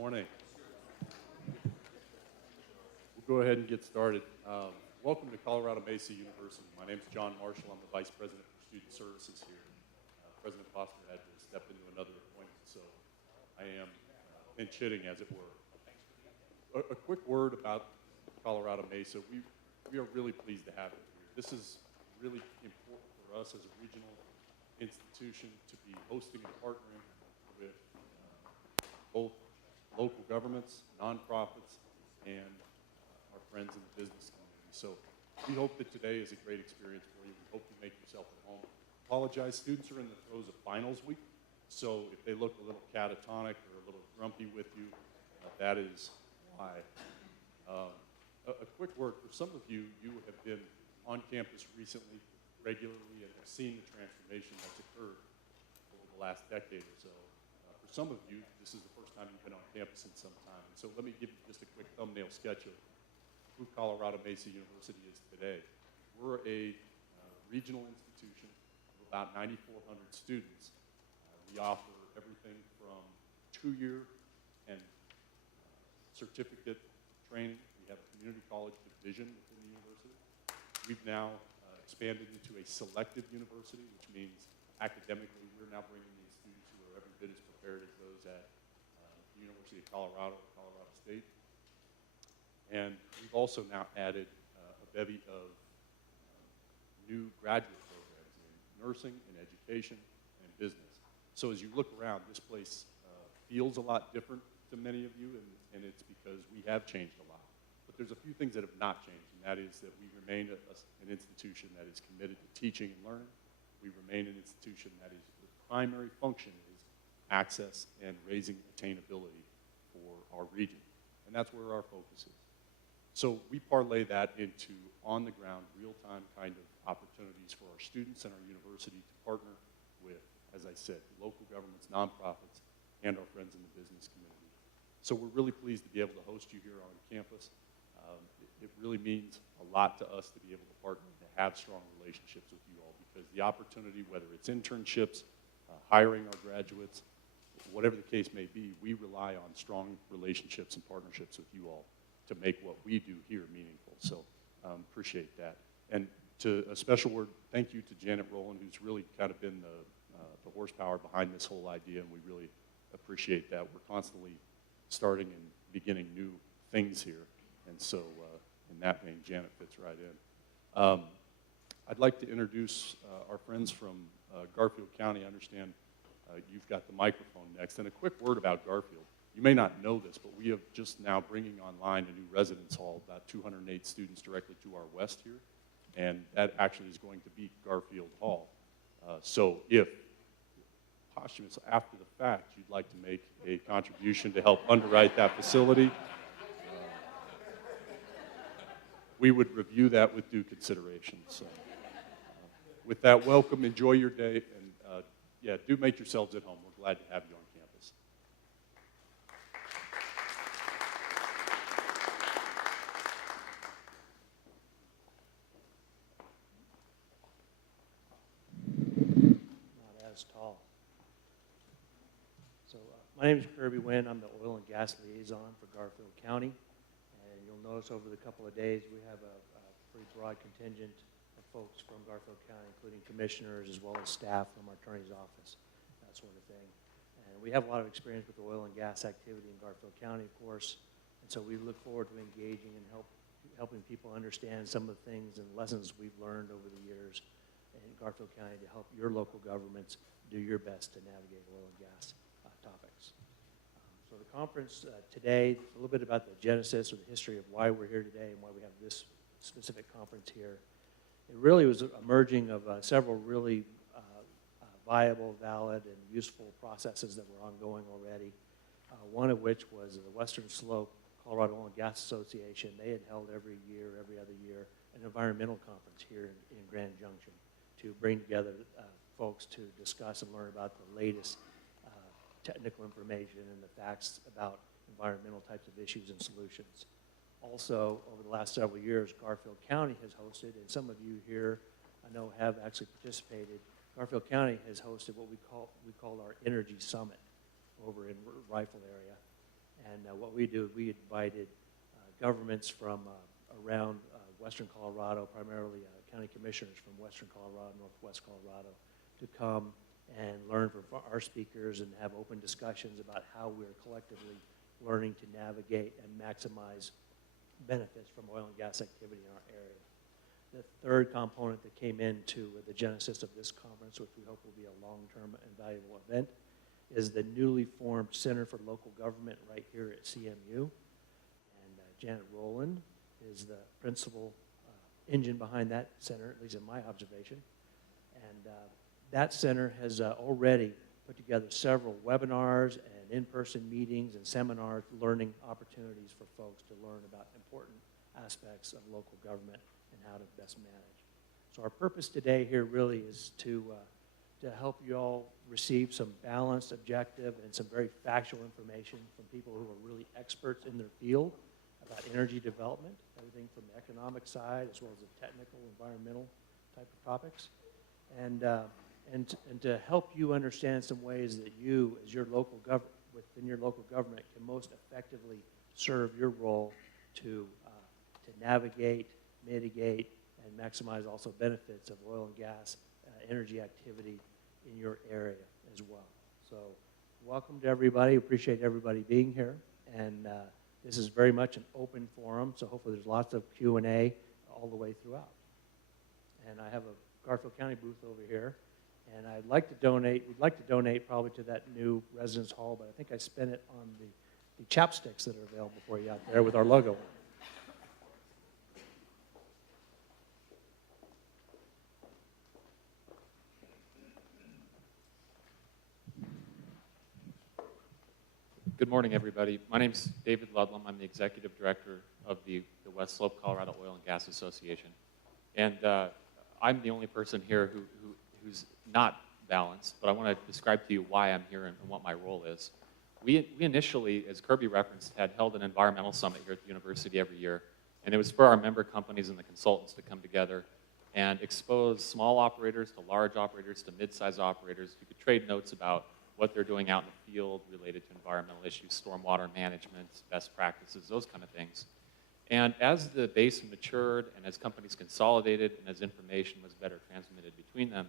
Morning. We'll go ahead and get started. Welcome to Colorado Mesa University. My name is John Marshall. I'm the Vice President for Student Services here. President Foster had to step into another appointment, so I am pinch hitting, as it were. A quick word about Colorado Mesa. We are really pleased to have you here. This is really important for us as a regional institution to be hosting and partnering with both local governments, nonprofits, and our friends in the business community. So we hope that today is a great experience for you. We hope you make yourself at home. Apologize, students are in the throes of finals week, so if they look a little catatonic or a little grumpy with you, that is why. A quick word, for some of you, you have been on campus recently, regularly, and have seen the transformation that's occurred over the last decade or so. For some of you, this is the first time you've been on campus in some time. And so let me give you just a quick thumbnail sketch of who Colorado Mesa University is today. We're a regional institution of about 9,400 students. We offer everything from 2-year and certificate training. We have a community college division within the university. We've now expanded into a selective university, which means academically we're now bringing in students who are every bit as prepared as those at the University of Colorado or Colorado State. And we've also now added a bevy of new graduate programs in nursing, in education, and business. So as you look around, this place feels a lot different to many of you, and it's because we have changed a lot. But there's a few things that have not changed, and that is that we remain an institution that is committed to teaching and learning. We remain an institution that is, the primary function is access and raising attainability for our region. And that's where our focus is. So we parlay that into on-the-ground, real-time kind of opportunities for our students and our university to partner with, as I said, local governments, nonprofits, and our friends in the business community. So we're really pleased to be able to host you here on campus. It really means a lot to us to be able to partner and to have strong relationships with you all, because the opportunity, whether it's internships, hiring our graduates, whatever the case may be, we rely on strong relationships and partnerships with you all to make what we do here meaningful. So appreciate that. And to a special word, thank you to Janet Rowland, who's really kind of been the horsepower behind this whole idea, and we really appreciate that. We're constantly starting and beginning new things here, and so in that vein, Janet fits right in. I'd like to introduce our friends from Garfield County. I understand you've got the microphone next. And a quick word about Garfield. You may not know this, but we have just now bringing online a new residence hall, about 208 students directly to our west here. And that actually is going to be Garfield Hall. So if, posthumous, after the fact, you'd like to make a contribution to help underwrite that facility, we would review that with due consideration. So with that, welcome, enjoy your day, and yeah, do make yourselves at home. We're glad to have you on campus. Not as tall. So my name is Kirby Wynn. I'm the oil and gas liaison for Garfield County. And you'll notice over the couple of days we have a pretty broad contingent of folks from Garfield County, including commissioners as well as staff from our attorney's office, that sort of thing. And we have a lot of experience with oil and gas activity in Garfield County, of course. And so we look forward to engaging and helping people understand some of the things and lessons we've learned over the years in Garfield County to help your local governments do your best to navigate oil and gas topics. So the conference today, a little bit about the genesis or the history of why we're here today and why we have this specific conference here. It really was a merging of several really viable, valid, and useful processes that were ongoing already. One of which was the Western Slope Colorado Oil and Gas Association. They had held every other year, an environmental conference here in Grand Junction to bring together folks to discuss and learn about the latest technical information and the facts about environmental types of issues and solutions. Also, over the last several years, Garfield County has hosted, and some of you here I know have actually participated. Garfield County has hosted what we call our Energy Summit over in Rifle area. And And what we do, we invited governments from around western Colorado, primarily county commissioners from western Colorado, northwest Colorado, to come and learn from our speakers and have open discussions about how we're collectively learning to navigate and maximize benefits from oil and gas activity in our area. The third component that came into the genesis of this conference, which we hope will be a long-term and valuable event, is the newly formed Center for Local Government right here at CMU. And Janet Rowland is the principal engine behind that center, at least in my observation. And that center has already put together several webinars and in-person meetings and seminars, learning opportunities for folks to learn about important aspects of local government and how to best manage. So our purpose today here really is to help you all receive some balanced, objective, and some very factual information from people who are really experts in their field about energy development, everything from the economic side as well as the technical, environmental type of topics. And to help you understand some ways that you, as your local government, within your local government, can most effectively serve your role to navigate, mitigate, and maximize also benefits of oil and gas energy activity in your area as well. So welcome to everybody. Appreciate everybody being here. And this is very much an open forum, so hopefully there's lots of Q&A all the way throughout. And I have a Garfield County booth over here. And I'd like to donate, we'd like to donate probably to that new residence hall, but I think I spent it on the chapsticks that are available for you out there with our logo on. Good morning, everybody. My name's David Ludlam. I'm the Executive Director of the West Slope Colorado Oil and Gas Association. And I'm the only person here who's not balanced, but I want to describe to you why I'm here and what my role is. We initially, as Kirby referenced, had held an environmental summit here at the university every year, and it was for our member companies and the consultants to come together and expose small operators to large operators to mid-size operators who could trade notes about what they're doing out in the field related to environmental issues, stormwater management, best practices, those kind of things. And as the basin matured and as companies consolidated and as information was better transmitted between them,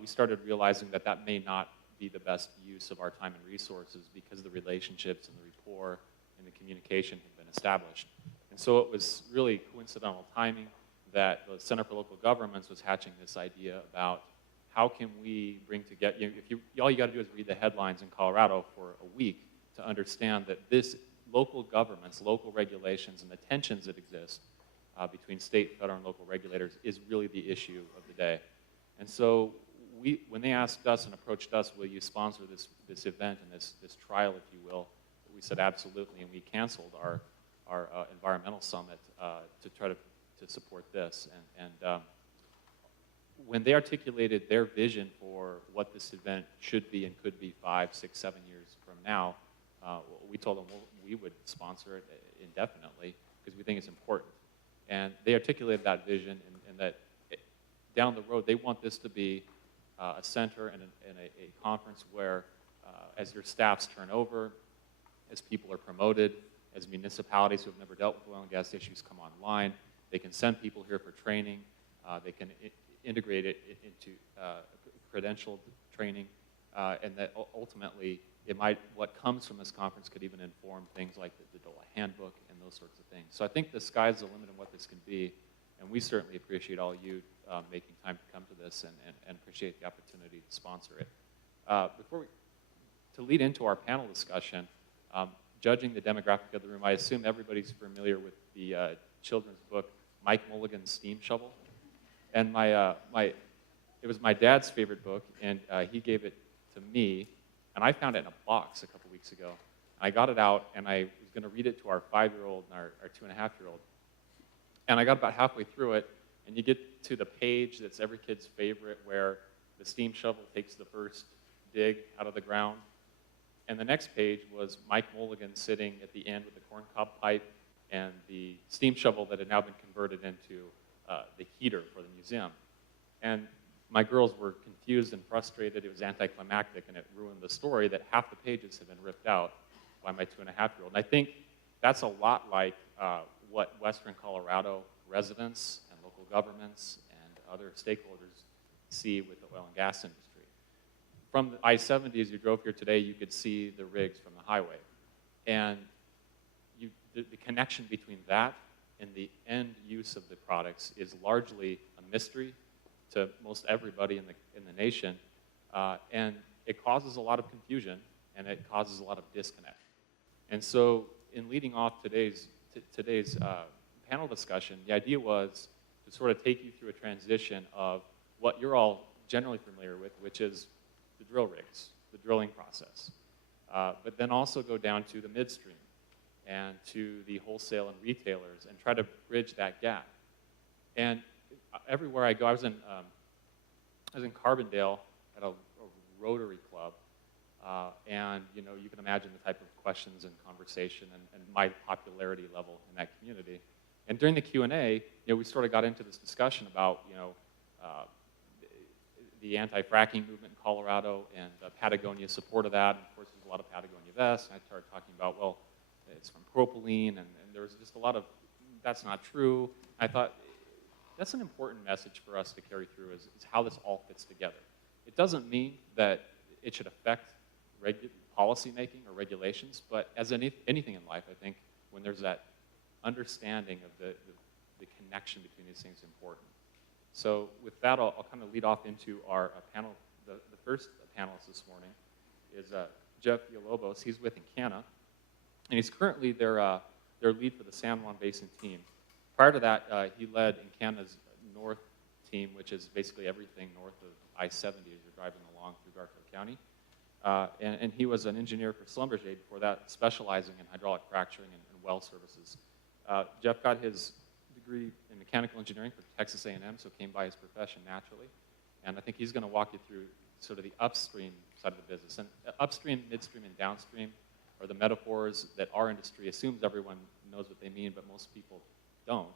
we started realizing that that may not be the best use of our time and resources because the relationships and the rapport and the communication had been established. And so it was really coincidental timing that the Center for Local Governments was hatching this idea about how can we bring together, all you got to do is read the headlines in Colorado for a week to understand that this local governments, local regulations, and the tensions that exist between state, federal, and local regulators is really the issue of the day. And so when they asked us and approached us, will you sponsor this event and this trial, if you will, we said absolutely, and we canceled our environmental summit to try to support this. And when they articulated their vision for what this event should be and could be 5, 6, 7 years from now, we told them we would sponsor it indefinitely because we think it's important. And they articulated that vision and that down the road, they want this to be a center and a conference where as their staffs turn over, as people are promoted, as municipalities who have never dealt with oil and gas issues come online, they can send people here for training, they can integrate it into credentialed training, and that ultimately what comes from this conference could even inform things like the DOLA handbook and those sorts of things. So I think the sky's the limit on what this can be, and we certainly appreciate all you making time to come to this and appreciate the opportunity to sponsor it. To lead into our panel discussion, judging the demographic of the room, I assume everybody's familiar with the children's book, Mike Mulligan's Steam Shovel. And it was my dad's favorite book, and he gave it to me, and I found it in a box a couple weeks ago. I got it out, and I was going to read it to our 5-year-old and our 2.5-year-old. And I got about halfway through it, and you get to the page that's every kid's favorite where the steam shovel takes the first dig out of the ground. And the next page was Mike Mulligan sitting at the end with the corncob pipe and the steam shovel that had now been converted into the heater for the museum. And my girls were confused and frustrated. It was anticlimactic, and it ruined the story that half the pages had been ripped out by my 2.5-year-old. And I think that's a lot like what Western Colorado residents and local governments and other stakeholders see with the oil and gas industry. From the I-70, as you drove here today, you could see the rigs from the highway. And the connection between that and the end use of the products is largely a mystery to most everybody in the nation. And it causes a lot of confusion, and it causes a lot of disconnect. And so in leading off today's panel discussion, the idea was to sort of take you through a transition of what you're all generally familiar with, which is the drill rigs, the drilling process. But then also go down to the midstream and to the wholesale and retailers and try to bridge that gap. And everywhere I go, I was in Carbondale at a Rotary Club, and you can imagine the type of questions and conversation and my popularity level in that community. And during the Q&A, we sort of got into this discussion about the anti-fracking movement in Colorado and Patagonia's support of that. And of course, there's a lot of Patagonia vests. And I started talking about, well, it's from propylene, and there was just a lot of, that's not true. I thought, that's an important message for us to carry through is how this all fits together. It doesn't mean that it should affect policy making or regulations, but as anything in life, I think when there's that understanding of the connection between these things is important. So with that, I'll kind of lead off into our panel. The first panelist this morning is Jeff Villalobos. He's with Encana, and he's currently their lead for the San Juan Basin team. Prior to that, he led Encana's North team, which is basically everything north of I-70 as you're driving along through Garfield County. And he was an engineer for Schlumberger before that, specializing in hydraulic fracturing and well services. Jeff got his degree in mechanical engineering from Texas A&M, so came by his profession naturally. And I think he's going to walk you through sort of the upstream side of the business. And upstream, midstream, and downstream are the metaphors that our industry assumes everyone knows what they mean, but most people don't.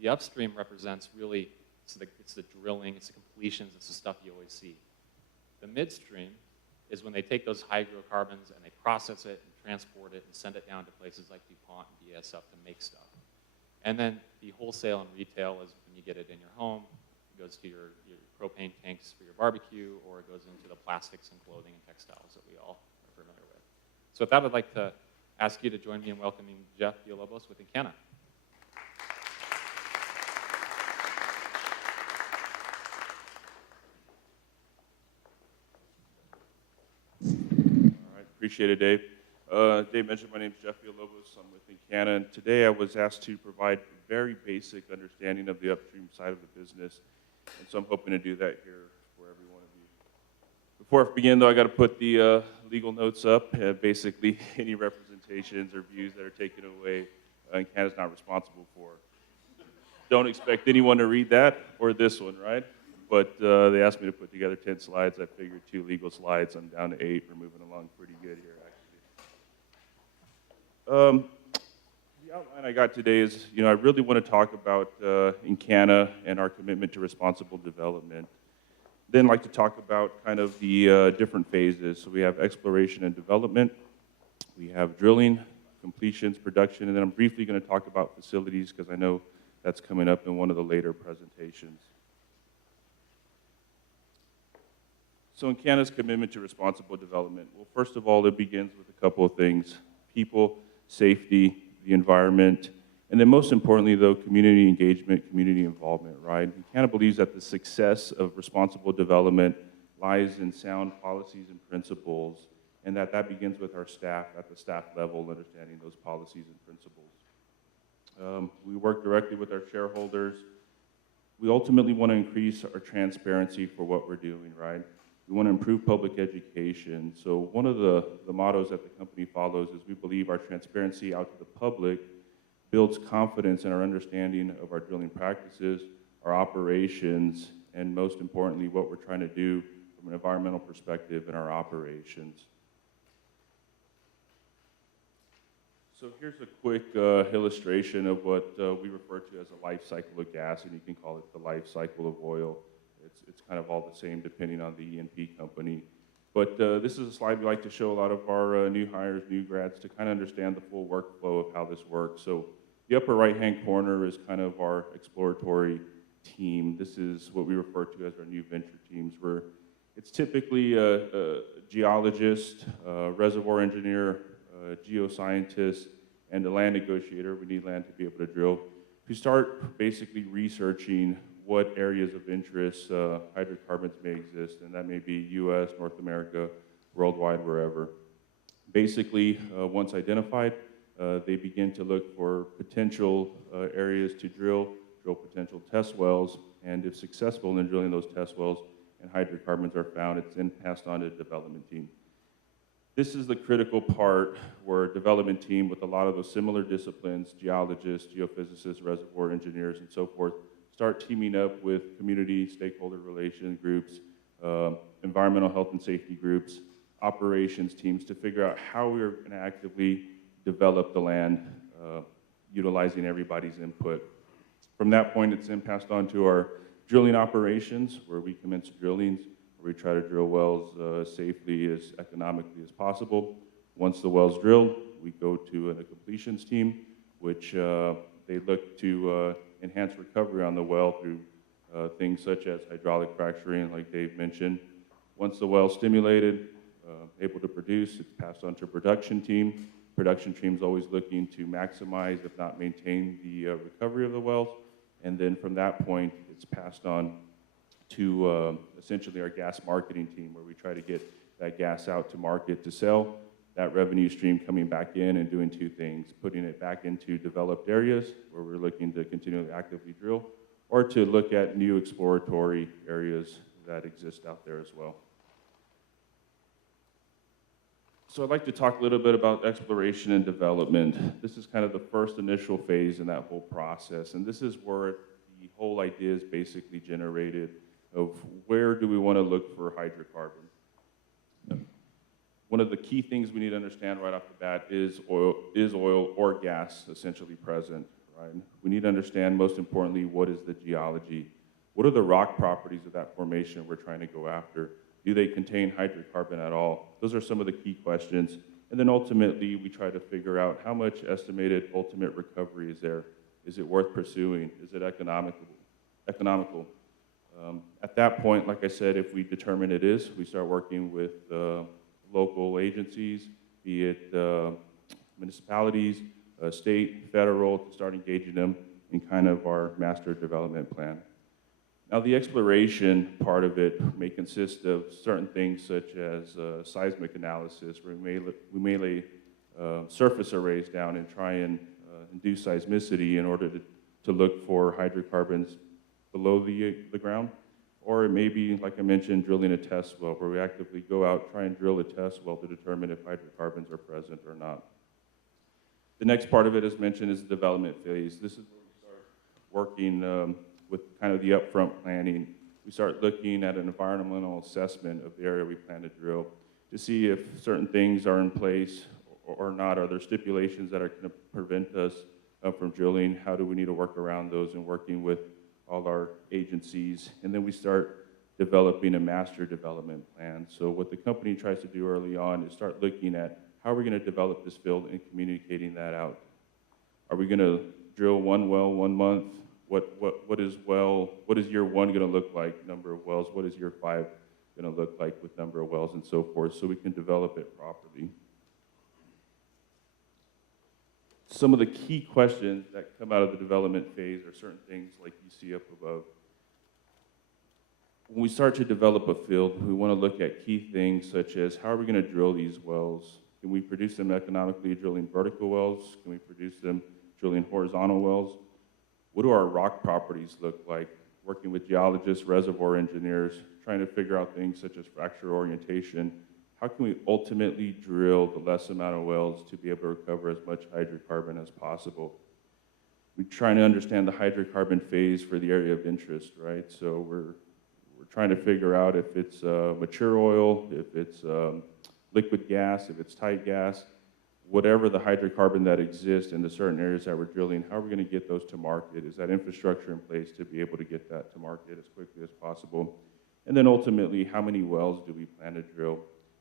The upstream represents really, it's the drilling, it's the completions, it's the stuff you always see. The midstream is when they take those hydrocarbons and they process it and transport it and send it down to places like DuPont and BASF to make stuff. And then the wholesale and retail is when you get it in your home, it goes to your propane tanks for your barbecue, or it goes into the plastics and clothing and textiles that we all are familiar with. So with that, I'd like to ask you to join me in welcoming Jeff Villalobos with Encana. Appreciate it, Dave. Dave mentioned my name is Jeff Villalobos. I'm with Encana, and today I was asked to provide a very basic understanding of the upstream side of the business, and so I'm hoping to do that here for every one of you. Before I begin, though, I got to put the legal notes up. Basically, any representations or views that are taken away, Encana is not responsible for. Don't expect anyone to read that or this one, right? But they asked me to put together 10 slides. I figured 2 legal slides. I'm down to 8. We're moving along pretty good here, actually. The outline I got today is, I really want to talk about Encana and our commitment to responsible development. Then I'd like to talk about kind of the different phases. So we have exploration and development. We have drilling, completions, production, and then I'm briefly going to talk about facilities because I know that's coming up in one of the later presentations. So Encana's commitment to responsible development. Well, first of all, it begins with a couple of things: people, safety, the environment, and then most importantly, though, community engagement, community involvement, right? Encana believes that the success of responsible development lies in sound policies and principles, and that begins with our staff at the staff level, understanding those policies and principles. We work directly with our shareholders. We ultimately want to increase our transparency for what we're doing, right? We want to improve public education. So one of the mottos that the company follows is we believe our transparency out to the public builds confidence in our understanding of our drilling practices, our operations, and most importantly, what we're trying to do from an environmental perspective in our operations. So here's a quick illustration of what we refer to as a life cycle of gas, and you can call it the life cycle of oil. It's kind of all the same depending on the E&P company. But this is a slide we like to show a lot of our new hires, new grads, to kind of understand the full workflow of how this works. So the upper right-hand corner is kind of our exploratory team. This is what we refer to as our new venture teams, where it's typically a geologist, a reservoir engineer, a geoscientist, and a land negotiator. We need land to be able to drill. We start basically researching what areas of interest hydrocarbons may exist, and that may be U.S., North America, worldwide, wherever. Basically, once identified, they begin to look for potential areas to drill potential test wells, and if successful in drilling those test wells and hydrocarbons are found, it's then passed on to the development team. This is the critical part where a development team with a lot of those similar disciplines, geologists, geophysicists, reservoir engineers, and so forth, start teaming up with community stakeholder relation groups, environmental health and safety groups, operations teams to figure out how we're going to actively develop the land, utilizing everybody's input. From that point, it's then passed on to our drilling operations, where we commence drillings, where we try to drill wells safely, as economically as possible. Once the well's drilled, we go to a completions team, which they look to enhance recovery on the well through things such as hydraulic fracturing, like Dave mentioned. Once the well's stimulated, able to produce, it's passed on to a production team. Production team's always looking to maximize, if not maintain, the recovery of the wells. And then from that point, it's passed on to essentially our gas marketing team, where we try to get that gas out to market to sell. That revenue stream coming back in and doing two things: putting it back into developed areas where we're looking to continually actively drill, or to look at new exploratory areas that exist out there as well. So I'd like to talk a little bit about exploration and development. This is kind of the first initial phase in that whole process, and this is where the whole idea is basically generated of where do we want to look for hydrocarbon. One of the key things we need to understand right off the bat is oil or gas essentially present, right? We need to understand, most importantly, what is the geology? What are the rock properties of that formation we're trying to go after? Do they contain hydrocarbon at all? Those are some of the key questions. And then ultimately, we try to figure out how much estimated ultimate recovery is there. Is it worth pursuing? Is it economical? At that point, like I said, if we determine it is, we start working with local agencies, be it municipalities, state, federal, to start engaging them in kind of our master development plan. Now, the exploration part of it may consist of certain things such as seismic analysis, where we may lay surface arrays down and try and induce seismicity in order to look for hydrocarbons below the ground. Or it may be, like I mentioned, drilling a test well, where we actively go out, try and drill a test well to determine if hydrocarbons are present or not. The next part of it, as mentioned, is the development phase. This is where we start working with kind of the upfront planning. We start looking at an environmental assessment of the area we plan to drill to see if certain things are in place or not. Are there stipulations that are going to prevent us from drilling? How do we need to work around those, and working with all our agencies? And then we start developing a master development plan. So what the company tries to do early on is start looking at how we're going to develop this field and communicating that out. Are we going to drill one well 1 month? What is year one going to look like, number of wells? What is year 5 going to look like with number of wells, and so forth, so we can develop it properly. Some of the key questions that come out of the development phase are certain things like you see up above. When we start to develop a field, we want to look at key things such as how are we going to drill these wells? Can we produce them economically drilling vertical wells? Can we produce them drilling horizontal wells? What do our rock properties look like? Working with geologists, reservoir engineers, trying to figure out things such as fracture orientation. How can we ultimately drill the less amount of wells to be able to recover as much hydrocarbon as possible? We're trying to understand the hydrocarbon phase for the area of interest, right? So we're trying to figure out if it's mature oil, if it's liquid gas, if it's tight gas, whatever the hydrocarbon that exists in the certain areas that we're drilling, how are we going to get those to market? Is that infrastructure in place to be able to get that to market as quickly as possible? And then ultimately, how many wells do we plan to drill?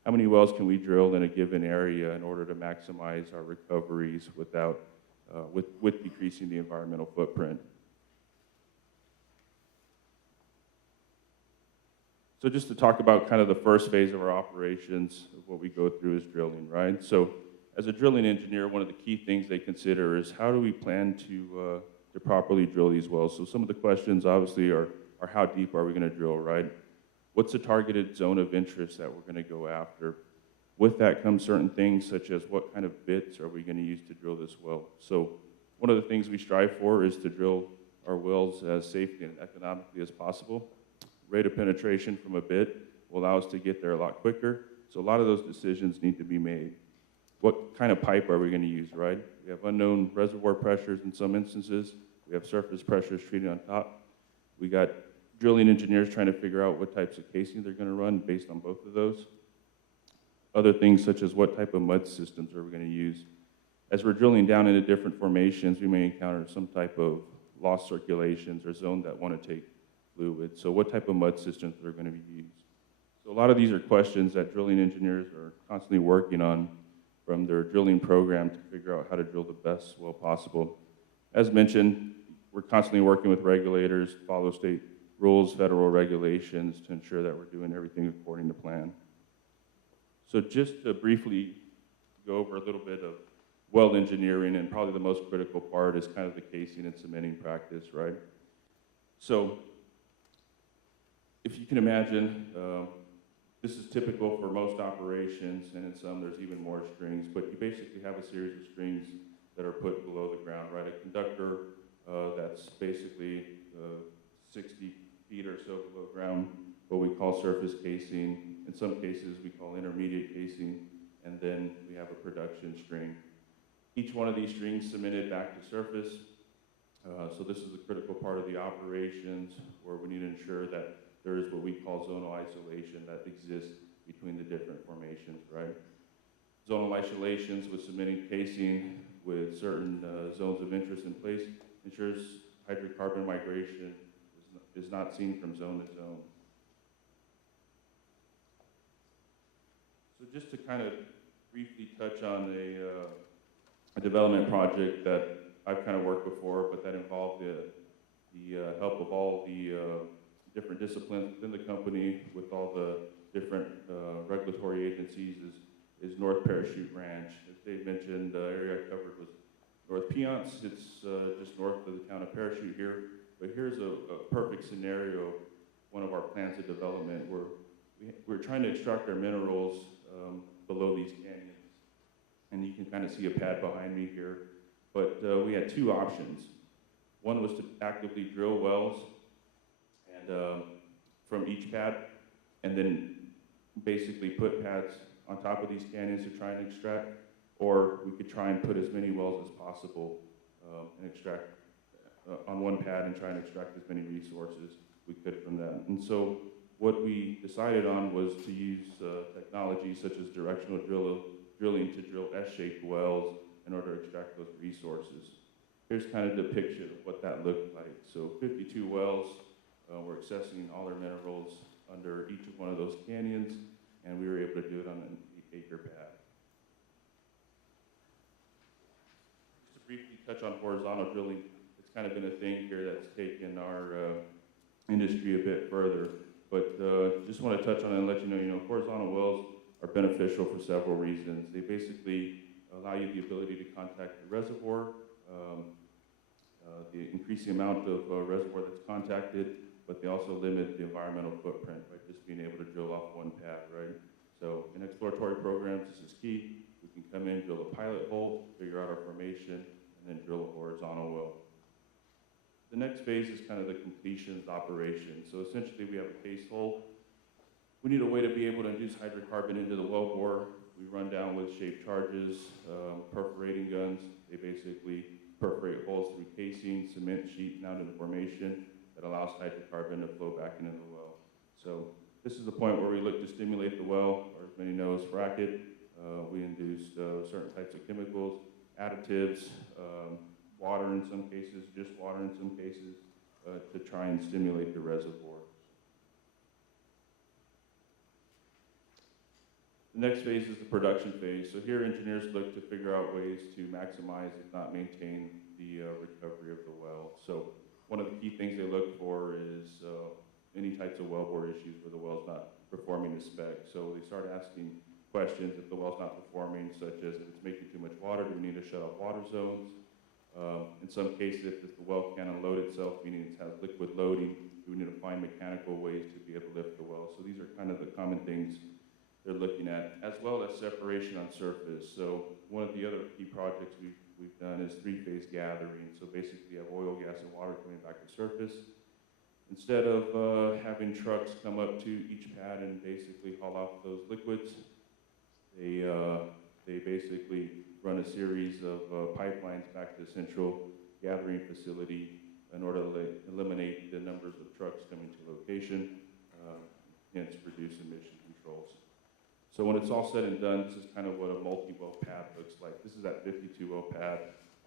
how many wells can we drill in a given area in order to maximize our recoveries without, with decreasing the environmental footprint. So just to talk about kind of the first phase of our operations, of what we go through is drilling, right? So as a drilling engineer, one of the key things they consider is how do we plan to properly drill these wells? So some of the questions obviously are how deep are we going to drill, right? What's the targeted zone of interest that we're going to go after? With that comes certain things such as what kind of bits are we going to use to drill this well? So one of the things we strive for is to drill our wells as safely and economically as possible. Rate of penetration from a bit will allow us to get there a lot quicker. So a lot of those decisions need to be made. What kind of pipe are we going to use, right? We have unknown reservoir pressures in some instances. We have surface pressures treated on top. We got drilling engineers trying to figure out what types of casing they're going to run based on both of those. Other things such as what type of mud systems are we going to use. As we're drilling down into different formations, we may encounter some type of lost circulations or zone that want to take fluid. So what type of mud systems are going to be used? So a lot of these are questions that drilling engineers are constantly working on from their drilling program to figure out how to drill the best well possible. As mentioned, we're constantly working with regulators, follow state rules, federal regulations to ensure that we're doing everything according to plan. So just to briefly go over a little bit of well engineering, and probably the most critical part is kind of the casing and cementing practice, right? So if you can imagine, this is typical for most operations, and in some there's even more strings, but you basically have a series of strings that are put below the ground, right? A conductor that's basically 60 feet or so below ground, what we call surface casing. In some cases, we call intermediate casing, and then we have a production string. Each one of these strings cemented back to surface. So this is a critical part of the operations where we need to ensure that there is what we call zonal isolation that exists between the different formations, right? Zonal isolations with cementing casing with certain zones of interest in place ensures hydrocarbon migration is not seen from zone to zone. So just to kind of briefly touch on a development project that I've kind of worked before, but that involved the help of all the different disciplines within the company with all the different regulatory agencies is North Parachute Ranch. As Dave mentioned, the area I covered was North Piceance. It's just north of the town of Parachute here. But here's a perfect scenario, one of our plans of development, where we're trying to extract our minerals below these canyons. And you can kind of see a pad behind me here. But we had two options. One was to actively drill wells and from each pad, and then basically put pads on top of these canyons to try and extract, or we could try and put as many wells as possible and extract on one pad and try and extract as many resources we could from that. And so what we decided on was to use technology such as directional drilling to drill S-shaped wells in order to extract those resources. Here's kind of a depiction of what that looked like. So 52 wells, we're accessing all our minerals under each of one of those canyons, and we were able to do it on an 8-acre pad. Just to briefly touch on horizontal drilling, it's kind of been a thing here that's taken our industry a bit further. But just want to touch on it and let you know, horizontal wells are beneficial for several reasons. They basically allow you the ability to contact the reservoir, the increasing amount of reservoir that's contacted, but they also limit the environmental footprint by just being able to drill off one pad, right? So in exploratory programs, this is key. We can come in, drill a pilot hole, figure out our formation, and then drill a horizontal well. The next phase is kind of the completions operation. So essentially we have a case hole. We need a way to be able to induce hydrocarbon into the wellbore. We run down with shaped charges, perforating guns. They basically perforate holes through casing, cement sheet, and out into formation that allows hydrocarbon to flow back into the well. So this is the point where we look to stimulate the well, or as many know as frack it. We induced certain types of chemicals, additives, water in some cases, just water in some cases, to try and stimulate the reservoir. The The next phase is the production phase. So here engineers look to figure out ways to maximize, if not maintain, the recovery of the well. So one of the key things they look for is any types of wellbore issues where the well's not performing the spec. So they start asking questions if the well's not performing, such as if it's making too much water, do we need to shut off water zones? In some cases, if the well can't unload itself, meaning it has liquid loading, do we need to find mechanical ways to be able to lift the well? So these are kind of the common things they're looking at, as well as separation on surface. So one of the other key projects we've done is three-phase gathering. So basically you have oil, gas, and water coming back to surface. Instead of having trucks come up to each pad and basically haul off those liquids, they basically run a series of pipelines back to the central gathering facility in order to eliminate the numbers of trucks coming to location, hence reduce emission controls. So when it's all said and done, this is kind of what a multi-well pad looks like. This is that 52-well pad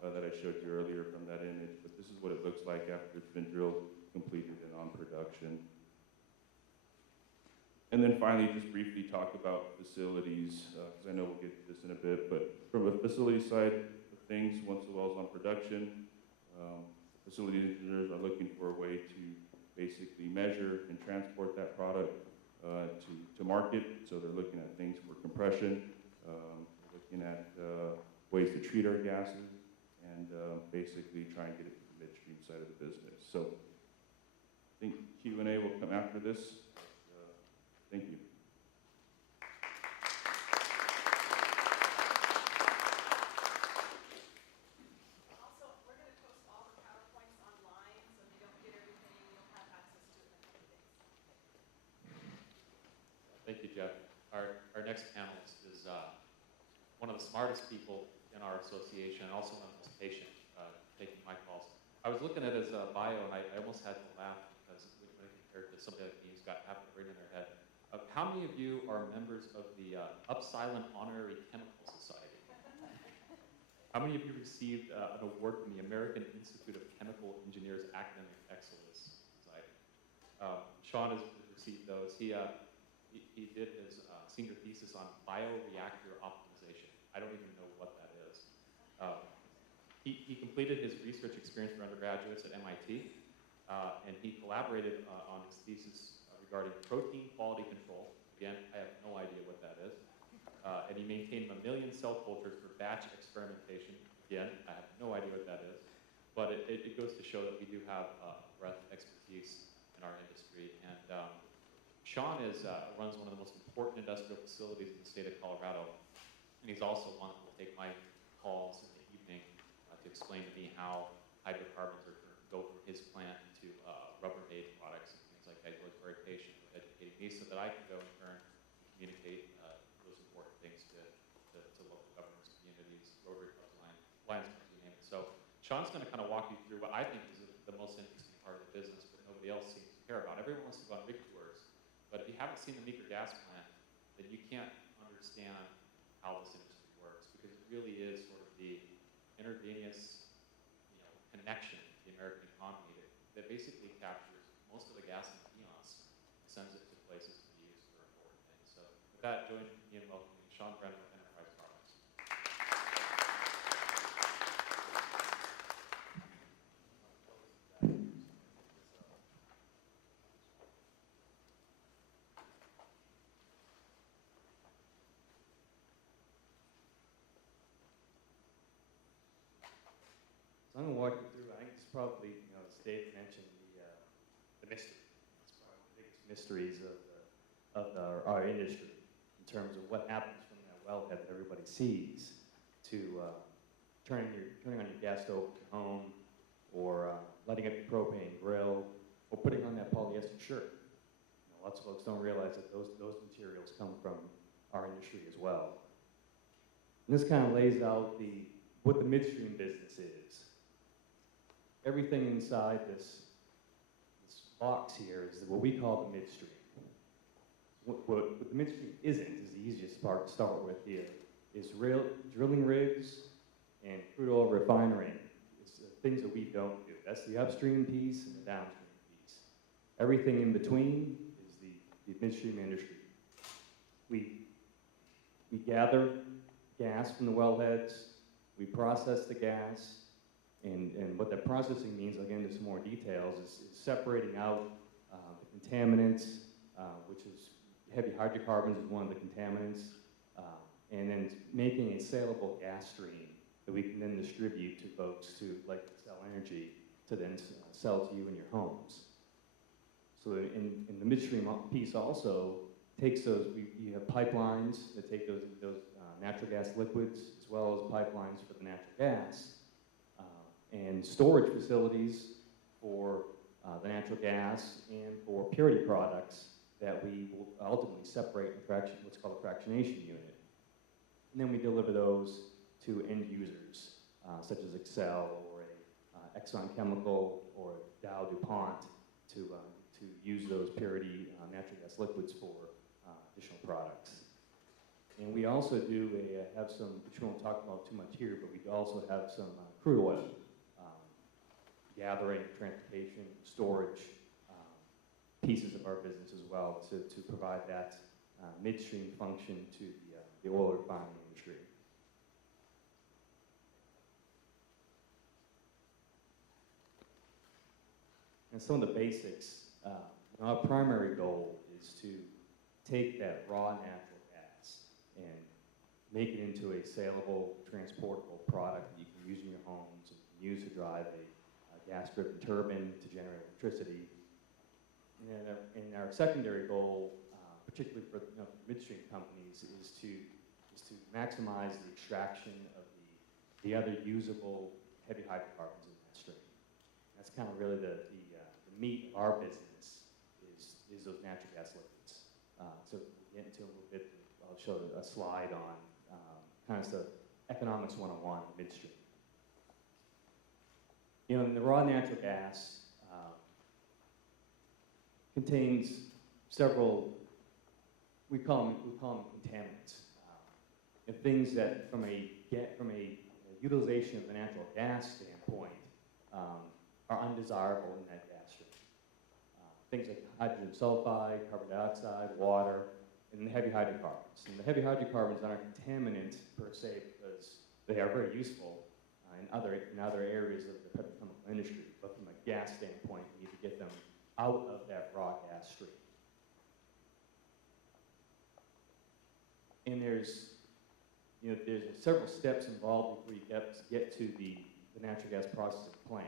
that I showed you earlier from that image, but this is what it looks like after it's been drilled, completed, and on production. And then finally, just briefly talk about facilities, because I know we'll get to this in a bit, but from a facility side of things, once the well's on production, facility engineers are looking for a way to basically measure and transport that product to market. So they're looking at things for compression, looking at ways to treat our gases, and basically try and get it to the midstream side of the business. So I think Q&A will come after this. Thank you. Also, we're going to post all the PowerPoints online, so if you don't get everything, you'll have access to it in a couple days. Thank you, Jeff. Our next panelist is one of the smartest people in our association, and also one of the most patient, taking my calls. I was looking at his bio, and I almost had to laugh because when compared to somebody like me who's got half a brain in their head. How many of you are members of the Upsilon Honorary Chemical Society? How many of you received an award from the American Institute of Chemical Engineers Academic Excellence Society? Sean has received those. He did his senior thesis on bioreactor optimization. I don't even know what that is. He completed his research experience for undergraduates at MIT, and he collaborated on his thesis regarding protein quality control. Again, I have no idea what that is. And he maintained 1 million cell cultures for batch experimentation. Again, I have no idea what that is. But it goes to show that we do have breadth of expertise in our industry. And Sean runs one of the most important industrial facilities in the state of Colorado. And he's also one who will take my calls in the evening to explain to me how hydrocarbons are go from his plant to Rubbermaid products and things like that. He was very patient with educating me so that I can go in turn and communicate those important things to local governments, communities, Rotary Clubs, Lions Clubs, you name it. So Sean's going to kind of walk you through what I think is the most interesting part of the business, but nobody else seems to care about. Everyone wants to go on rig tours, but if you haven't seen the Meeker gas plant, then you can't understand how this industry works, because it really is sort of the intravenous, connection to the American economy that basically captures most of the gas in the kiosks and sends it to places to be used for important things. So with that, join me in welcoming Sean Brennan with Enterprise Products. So I'm going to walk you through, I think it's probably, as Dave mentioned, the mystery. It's probably the biggest mysteries of our industry in terms of what happens from that wellhead that everybody sees to turning on your gas stove at home, or lighting up your propane grill, or putting on that polyester shirt. Lots of folks don't realize that those materials come from our industry as well. And this kind of lays out what the midstream business is. Everything inside this box here is what we call the midstream. What the midstream isn't is the easiest part to start with here, is drilling rigs and crude oil refinery. It's the things that we don't do. That's the upstream piece and the downstream piece. Everything in between is the midstream industry. We We gather gas from the wellheads, we process the gas, and what that processing means, I'll get into some more details, is separating out the contaminants, which is heavy hydrocarbons is one of the contaminants, and then making a saleable gas stream that we can then distribute to folks to like Xcel Energy to then sell to you in your homes. So in the midstream piece also takes those, you have pipelines that take those natural gas liquids as well as pipelines for the natural gas and storage facilities for the natural gas and for purity products that we will ultimately separate in what's called a fractionation unit. And then we deliver those to end users, such as Xcel or Exxon Chemical or Dow DuPont to use those purity natural gas liquids for additional products. And we also do have some, which we won't talk about too much here, but we also have some crude oil gathering, transportation, storage pieces of our business as well to provide that midstream function to the oil refining industry. And some of the basics, our primary goal is to take that raw natural gas and make it into a saleable, transportable product that you can use in your homes, and you can use to drive a gas-driven turbine to generate electricity. And our secondary goal, particularly for midstream companies, is to maximize the extraction of the other usable heavy hydrocarbons in that stream. That's kind of really the meat of our business is those natural gas liquids. So we'll get into a little bit, I'll show a slide on kind of the economics 101 midstream. And the raw natural gas contains several, we call them contaminants, and things that from a utilization of the natural gas standpoint are undesirable in that gas stream. Things like hydrogen sulfide, carbon dioxide, water, and the heavy hydrocarbons. And the heavy hydrocarbons aren't contaminants per se because they are very useful in other areas of the petrochemical industry, but from a gas standpoint, you need to get them out of that raw gas stream. And there's several steps involved before you get to the natural gas processing plant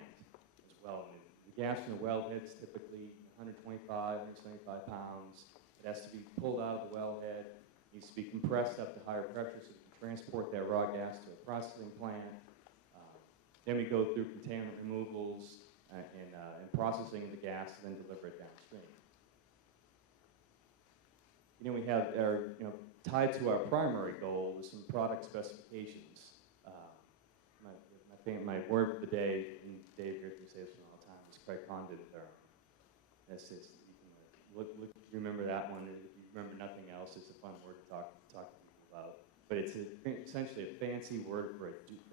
as well. And the gas from the wellhead is typically 125, 175 pounds. It has to be pulled out of the wellhead, needs to be compressed up to higher pressure so you can transport that raw gas to a processing plant. Then we go through contaminant removals and processing of the gas and then deliver it downstream. We have our, tied to our primary goal is some product specifications. My word for the day, and Dave here can say this all the time, is Craig Condon term. That's just, remember that one. If you remember nothing else, it's a fun word to talk to people about. But it's essentially a fancy word for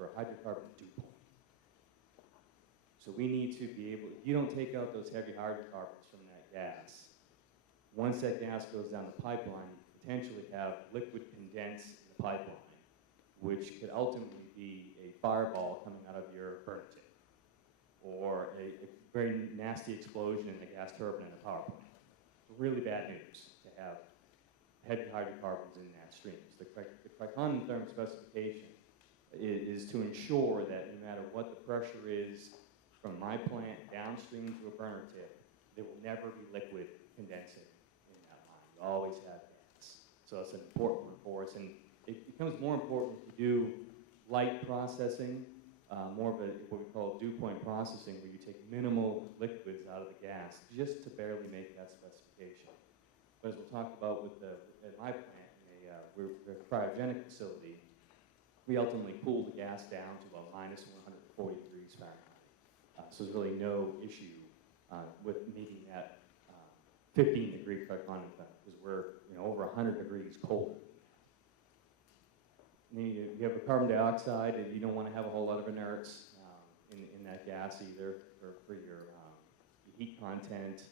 a hydrocarbon dew point. So we need to be able, if you don't take out those heavy hydrocarbons from that gas, once that gas goes down the pipeline, you potentially have liquid condense in the pipeline, which could ultimately be a fireball coming out of your burner tip, or a very nasty explosion in the gas turbine in a power plant. Really bad news to have heavy hydrocarbons in that stream. So the Condon therm specification is to ensure that no matter what the pressure is from my plant downstream to a burner tip, there will never be liquid condensing in that line. You always have gas. So that's an important one for us. And it becomes more important if you do light processing, more of what we call dew point processing, where you take minimal liquids out of the gas just to barely make that specification. But as we'll talk about at my plant, we're a cryogenic facility, we ultimately cool the gas down to about minus 140 degrees Fahrenheit. So there's really no issue with meeting that 15-degree Condon because we're over 100 degrees colder. And then you have a carbon dioxide, and you don't want to have a whole lot of inerts in that gas either for your heat content,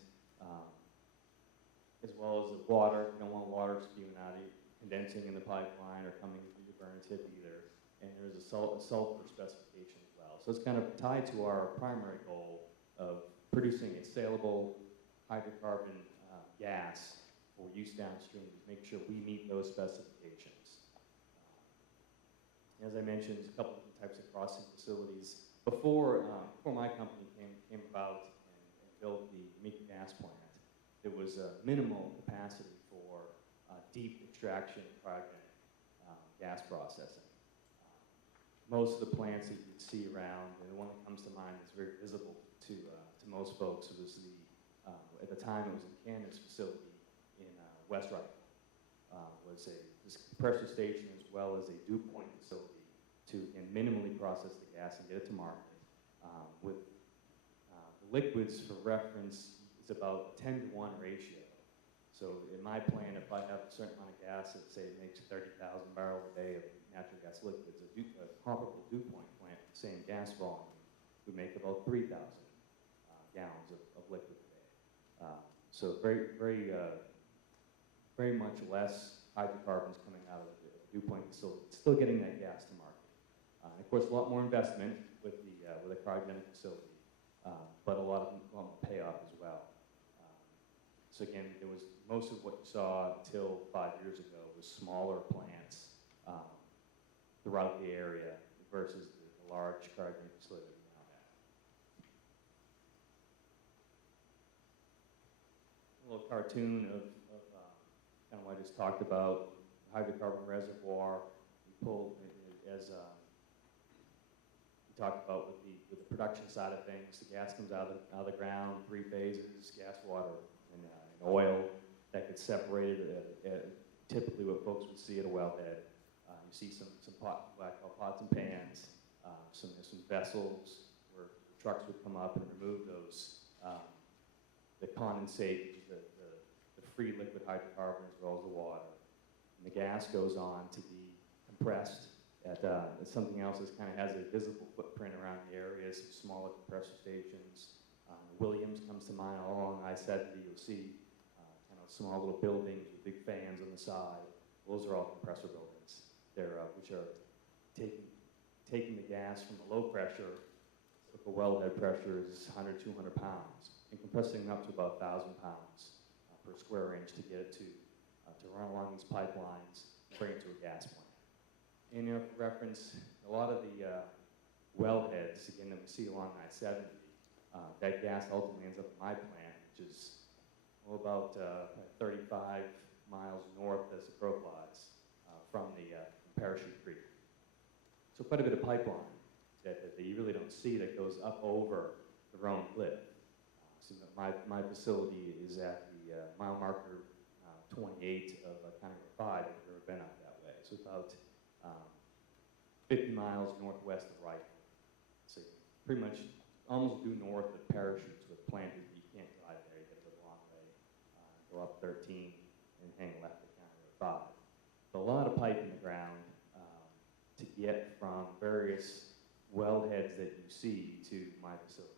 as well as the water. You don't want water spewing out condensing in the pipeline or coming through your burner tip either. And there's a sulfur specification as well. So it's kind of tied to our primary goal of producing a saleable hydrocarbon gas for use downstream, to make sure we meet those specifications. As I mentioned, there's a couple different types of processing facilities. Before my company came about and built the Amica gas plant, there was a minimal capacity for deep extraction cryogenic gas processing. Most of the plants that you'd see around, and the one that comes to mind that's very visible to most folks was at the time it was in Canada's facility in West Rifle. Was this compressor station as well as a dew point facility to minimally process the gas and get it to market. With the liquids, for reference, is about 10-to-1 ratio. So in my plant, if I have a certain amount of gas that say makes 30,000 barrels a day of natural gas liquids, a comparable dew point plant, same gas volume, would make about 3,000 gallons of liquid a day. So very much less hydrocarbons coming out of the dew point facility, still getting that gas to market. And of course, a lot more investment with a cryogenic facility, but a lot more payoff as well. So again, there was most of what you saw until 5 years ago was smaller plants throughout the area versus the large cryogenic facility that we now have. A little cartoon of kind of what I just talked about, hydrocarbon reservoir. We pulled, as we talked about with the production side of things, the gas comes out of the ground, 3 phases, gas, water, and oil that gets separated at typically what folks would see at a wellhead. You see some pots and pans, some vessels where trucks would come up and remove those, the condensate, the free liquid hydrocarbon as well as the water. And the gas goes on to be compressed at something else that kind of has a visible footprint around the area, some smaller compressor stations. Williams comes to mind all along I-70. You'll see kind of small little buildings with big fans on the side. Those are all compressor buildings. Which are taking the gas from the low pressure, if the wellhead pressure is 100, 200 pounds, and compressing it up to about 1,000 pounds per square inch to get it to run along these pipelines, bring it to a gas plant. And for reference, a lot of the wellheads, again, that we see along I-70, that gas ultimately ends up at my plant, which is about 35 miles north as the crow flies from Parachute Creek. So quite a bit of pipeline that you really don't see that goes up over the Roan Cliff. So my facility is at the mile marker 28 of County Road 5. I've never been up that way. So about 50 miles northwest of Rifle. So pretty much almost due north of Parachutes with planted. You can't drive there. You got to go the long way, go up 13 and hang left at County Road 5. So a lot of pipe in the ground to get from various wellheads that you see to my facility.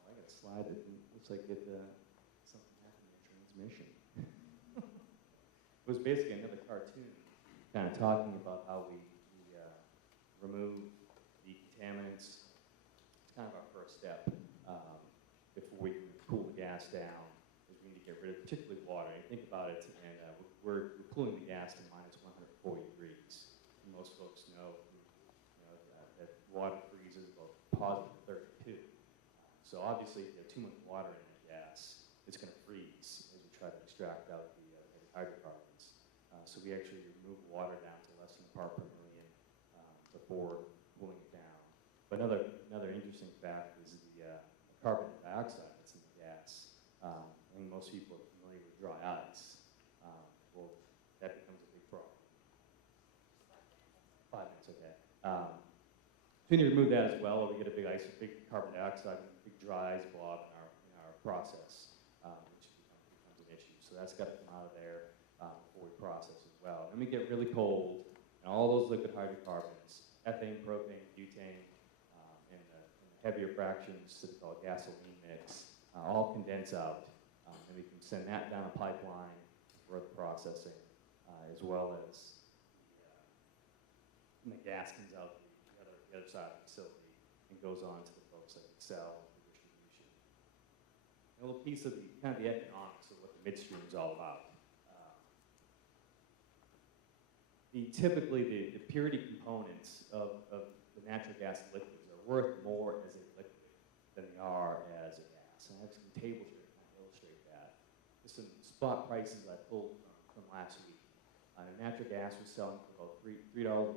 I got a slide that looks like something happened in the transmission. It was basically another cartoon kind of talking about how we remove the contaminants. It's kind of our first step before we can cool the gas down, is we need to get rid of particularly water. You think about it, and we're cooling the gas to minus 140 degrees. And most folks know, that water freezes about positive 32. So obviously, if you have too much water in the gas, it's going to freeze as you try to extract out the hydrocarbons. So we actually remove water down to less than a part per million before cooling it down. But another interesting fact is the carbon dioxide that's in the gas. I think most people are familiar with dry ice. Well, that becomes a big problem. 5 minutes, okay. So we need to remove that as well, or we get a big carbon dioxide, big dry ice blob in our process, which becomes an issue. So that's got to come out of there before we process as well. Then we get really cold, and all those liquid hydrocarbons, ethane, propane, butane, and the heavier fractions, typical gasoline mix, all condense out, and we can send that down a pipeline for the processing, as well as and the gas comes out the other side of the facility and goes on to the folks that sell the distribution. A little piece of the kind of the economics of what the midstream is all about. Typically the purity components of the natural gas liquids are worth more as a liquid than they are as a gas. And I have some tables here to kind of illustrate that. There's some spot prices I pulled from last week. Natural gas was selling for about $3.88.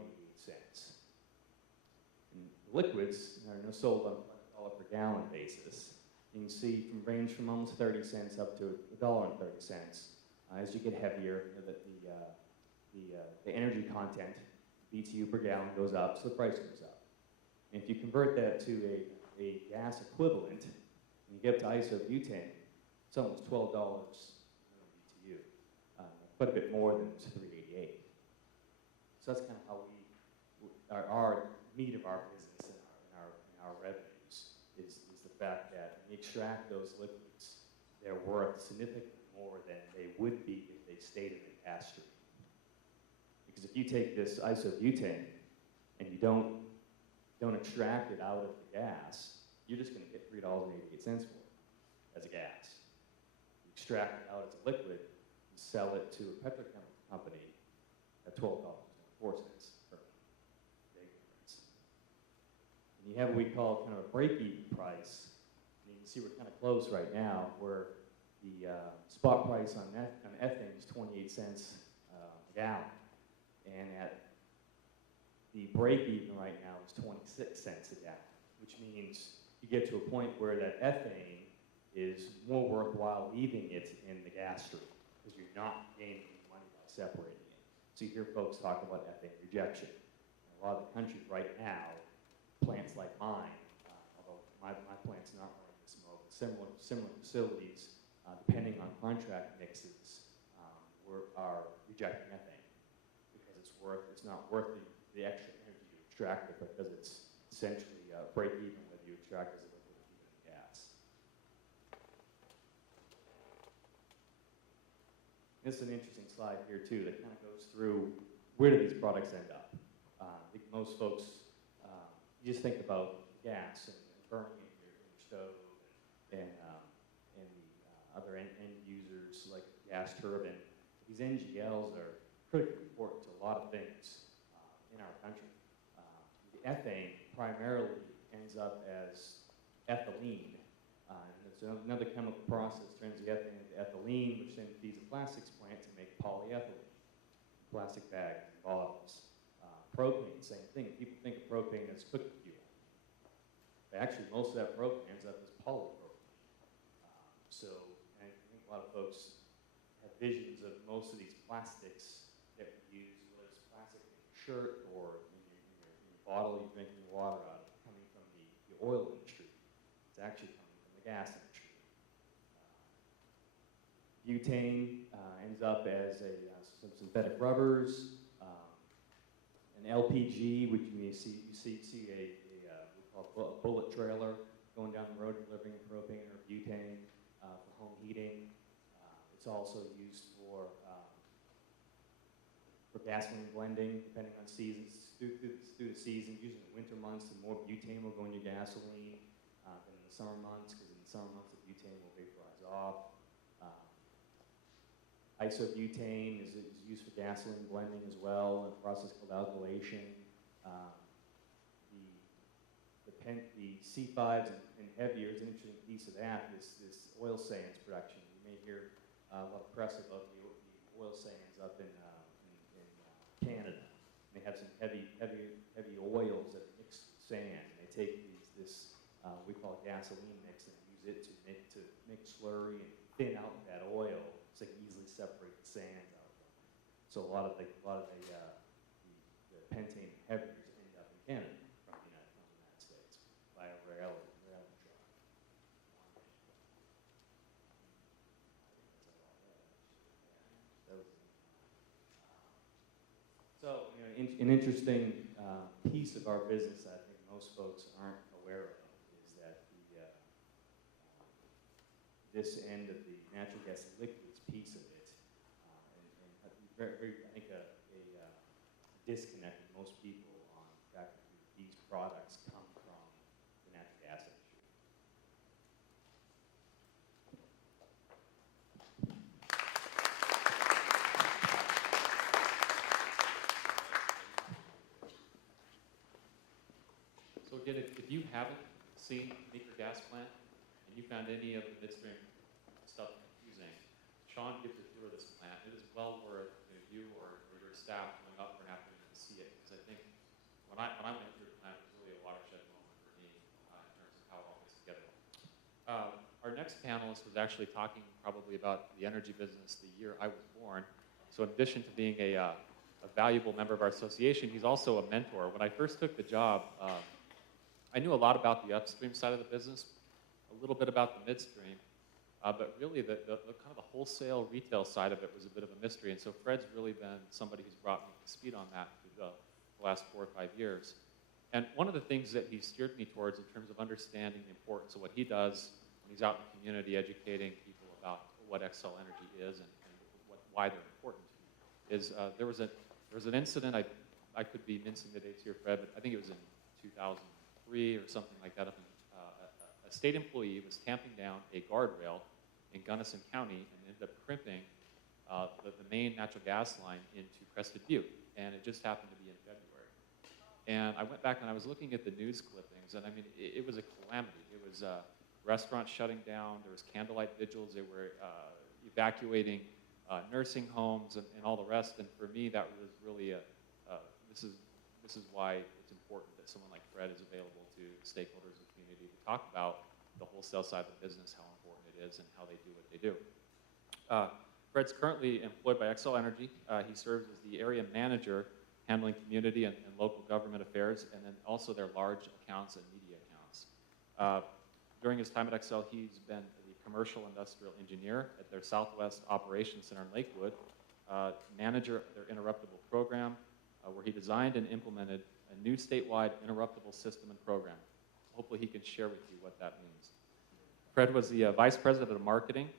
And the liquids are sold on a $1 per gallon basis. You can see from range from almost 30 cents up to $1.30. As you get heavier, the energy content, BTU per gallon, goes up, so the price goes up. And if you convert that to a gas equivalent, and you get up to isobutane, it's almost $12 BTU, quite a bit more than $3.88. So that's kind of how our meat of our business and our revenues is the fact that when you extract those liquids, they're worth significantly more than they would be if they stayed in the gas stream. Because if you take this isobutane and you don't extract it out of the gas, you're just going to get $3.88 for it as a gas. You extract it out as a liquid and sell it to a petrochemical company at $12.04 per big difference. And you have what we call kind of a break-even price. And you can see we're kind of close right now, where the spot price on ethane is 28 cents a gallon. And at the break-even right now is 26 cents a gallon, which means you get to a point where that ethane is more worthwhile leaving it in the gas stream because you're not gaining any money by separating it. So you hear folks talk about ethane rejection. In a lot of the countries right now, plants like mine, although my plant's not running the smoke, similar facilities, depending on contract mixes, are rejecting ethane. It's not worth the extra energy to extract it because it's essentially break even whether you extract as a liquid or even gas. This is an interesting slide here too that kind of goes through where do these products end up. I think most folks, you just think about gas and burning in your stove and the other end users like gas turbine. These NGLs are critically important to a lot of things in our country. The ethane primarily ends up as ethylene. And it's another chemical process turns the ethane into ethylene, which then feeds a plastics plant to make polyethylene, plastic bags and bottles. Propane, same thing. People think of propane as cooking fuel. But actually, most of that propane ends up as polypropylene. And I think a lot of folks have visions of most of these plastics that we use, whether it's plastic in your shirt or in your bottle you're drinking water out of, coming from the oil industry. It's actually coming from the gas industry. Butane ends up as some synthetic rubbers, an LPG, which you see we call a bullet trailer going down the road delivering propane or butane for home heating. It's also used for gasoline blending, depending on seasons. Through the season, usually in the winter months, the more butane will go in your gasoline than in the summer months, because in the summer months, the butane will vaporize off. Isobutane is used for gasoline blending as well, in a process called alkylation. The C5s and heavier is an interesting piece of that, this oil sands production. You may hear a lot of press about the oil sands up in Canada. And they have some heavy oils that mix with sand. And they take this we call it gasoline mix and use it to make slurry and thin out that oil so they can easily separate the sands out of them. So a lot of the pentane heavies end up in Canada from the United States by a rail truck. So, an interesting piece of our business I think most folks aren't aware of is this end of the natural gas liquids piece of it, and I think a disconnect with most people on the fact that these products come from the natural gas industry. So again, if you haven't seen Meeker Gas Plant and you found any of the midstream stuff confusing, Sean gives a tour of this plant. It is well worth you or your staff going up for an afternoon to see it, because I think when I went through the plant, it was really a watershed moment for me in terms of how it all fits together. Our next panelist was actually talking probably about the energy business the year I was born. So in addition to being a valuable member of our association, he's also a mentor. When I first took the job, I knew a lot about the upstream side of the business, a little bit about the midstream, but really the kind of the wholesale retail side of it was a bit of a mystery. And so Fred's really been somebody who's brought me up to speed on that through the last 4 or 5 years. And one of the things that he steered me towards in terms of understanding the importance of what he does when he's out in the community educating people about what Xcel Energy is and why they're important is there was an incident, I could be mincing the dates here, Fred, but I think it was in 2003 or something like that. A state employee was tamping down a guardrail in Gunnison County and ended up crimping the main natural gas line into Crested Butte, and it just happened to be in February. And I went back and I was looking at the news clippings, and I mean, it was a calamity. It was restaurants shutting down, there was candlelight vigils, they were evacuating nursing homes and all the rest, and for me that was really this is why it's important that someone like Fred is available to stakeholders in the community to talk about the wholesale side of the business, how important it is, and how they do what they do. Fred's currently employed by Xcel Energy. He serves as the area manager handling community and local government affairs, and then also their large accounts and media accounts. During his time at Xcel, he's been the commercial industrial engineer at their Southwest Operations Center in Lakewood, manager of their interruptible program, where he designed and implemented a new statewide interruptible system and program. Hopefully he can share with you what that means. Fred was the vice president of marketing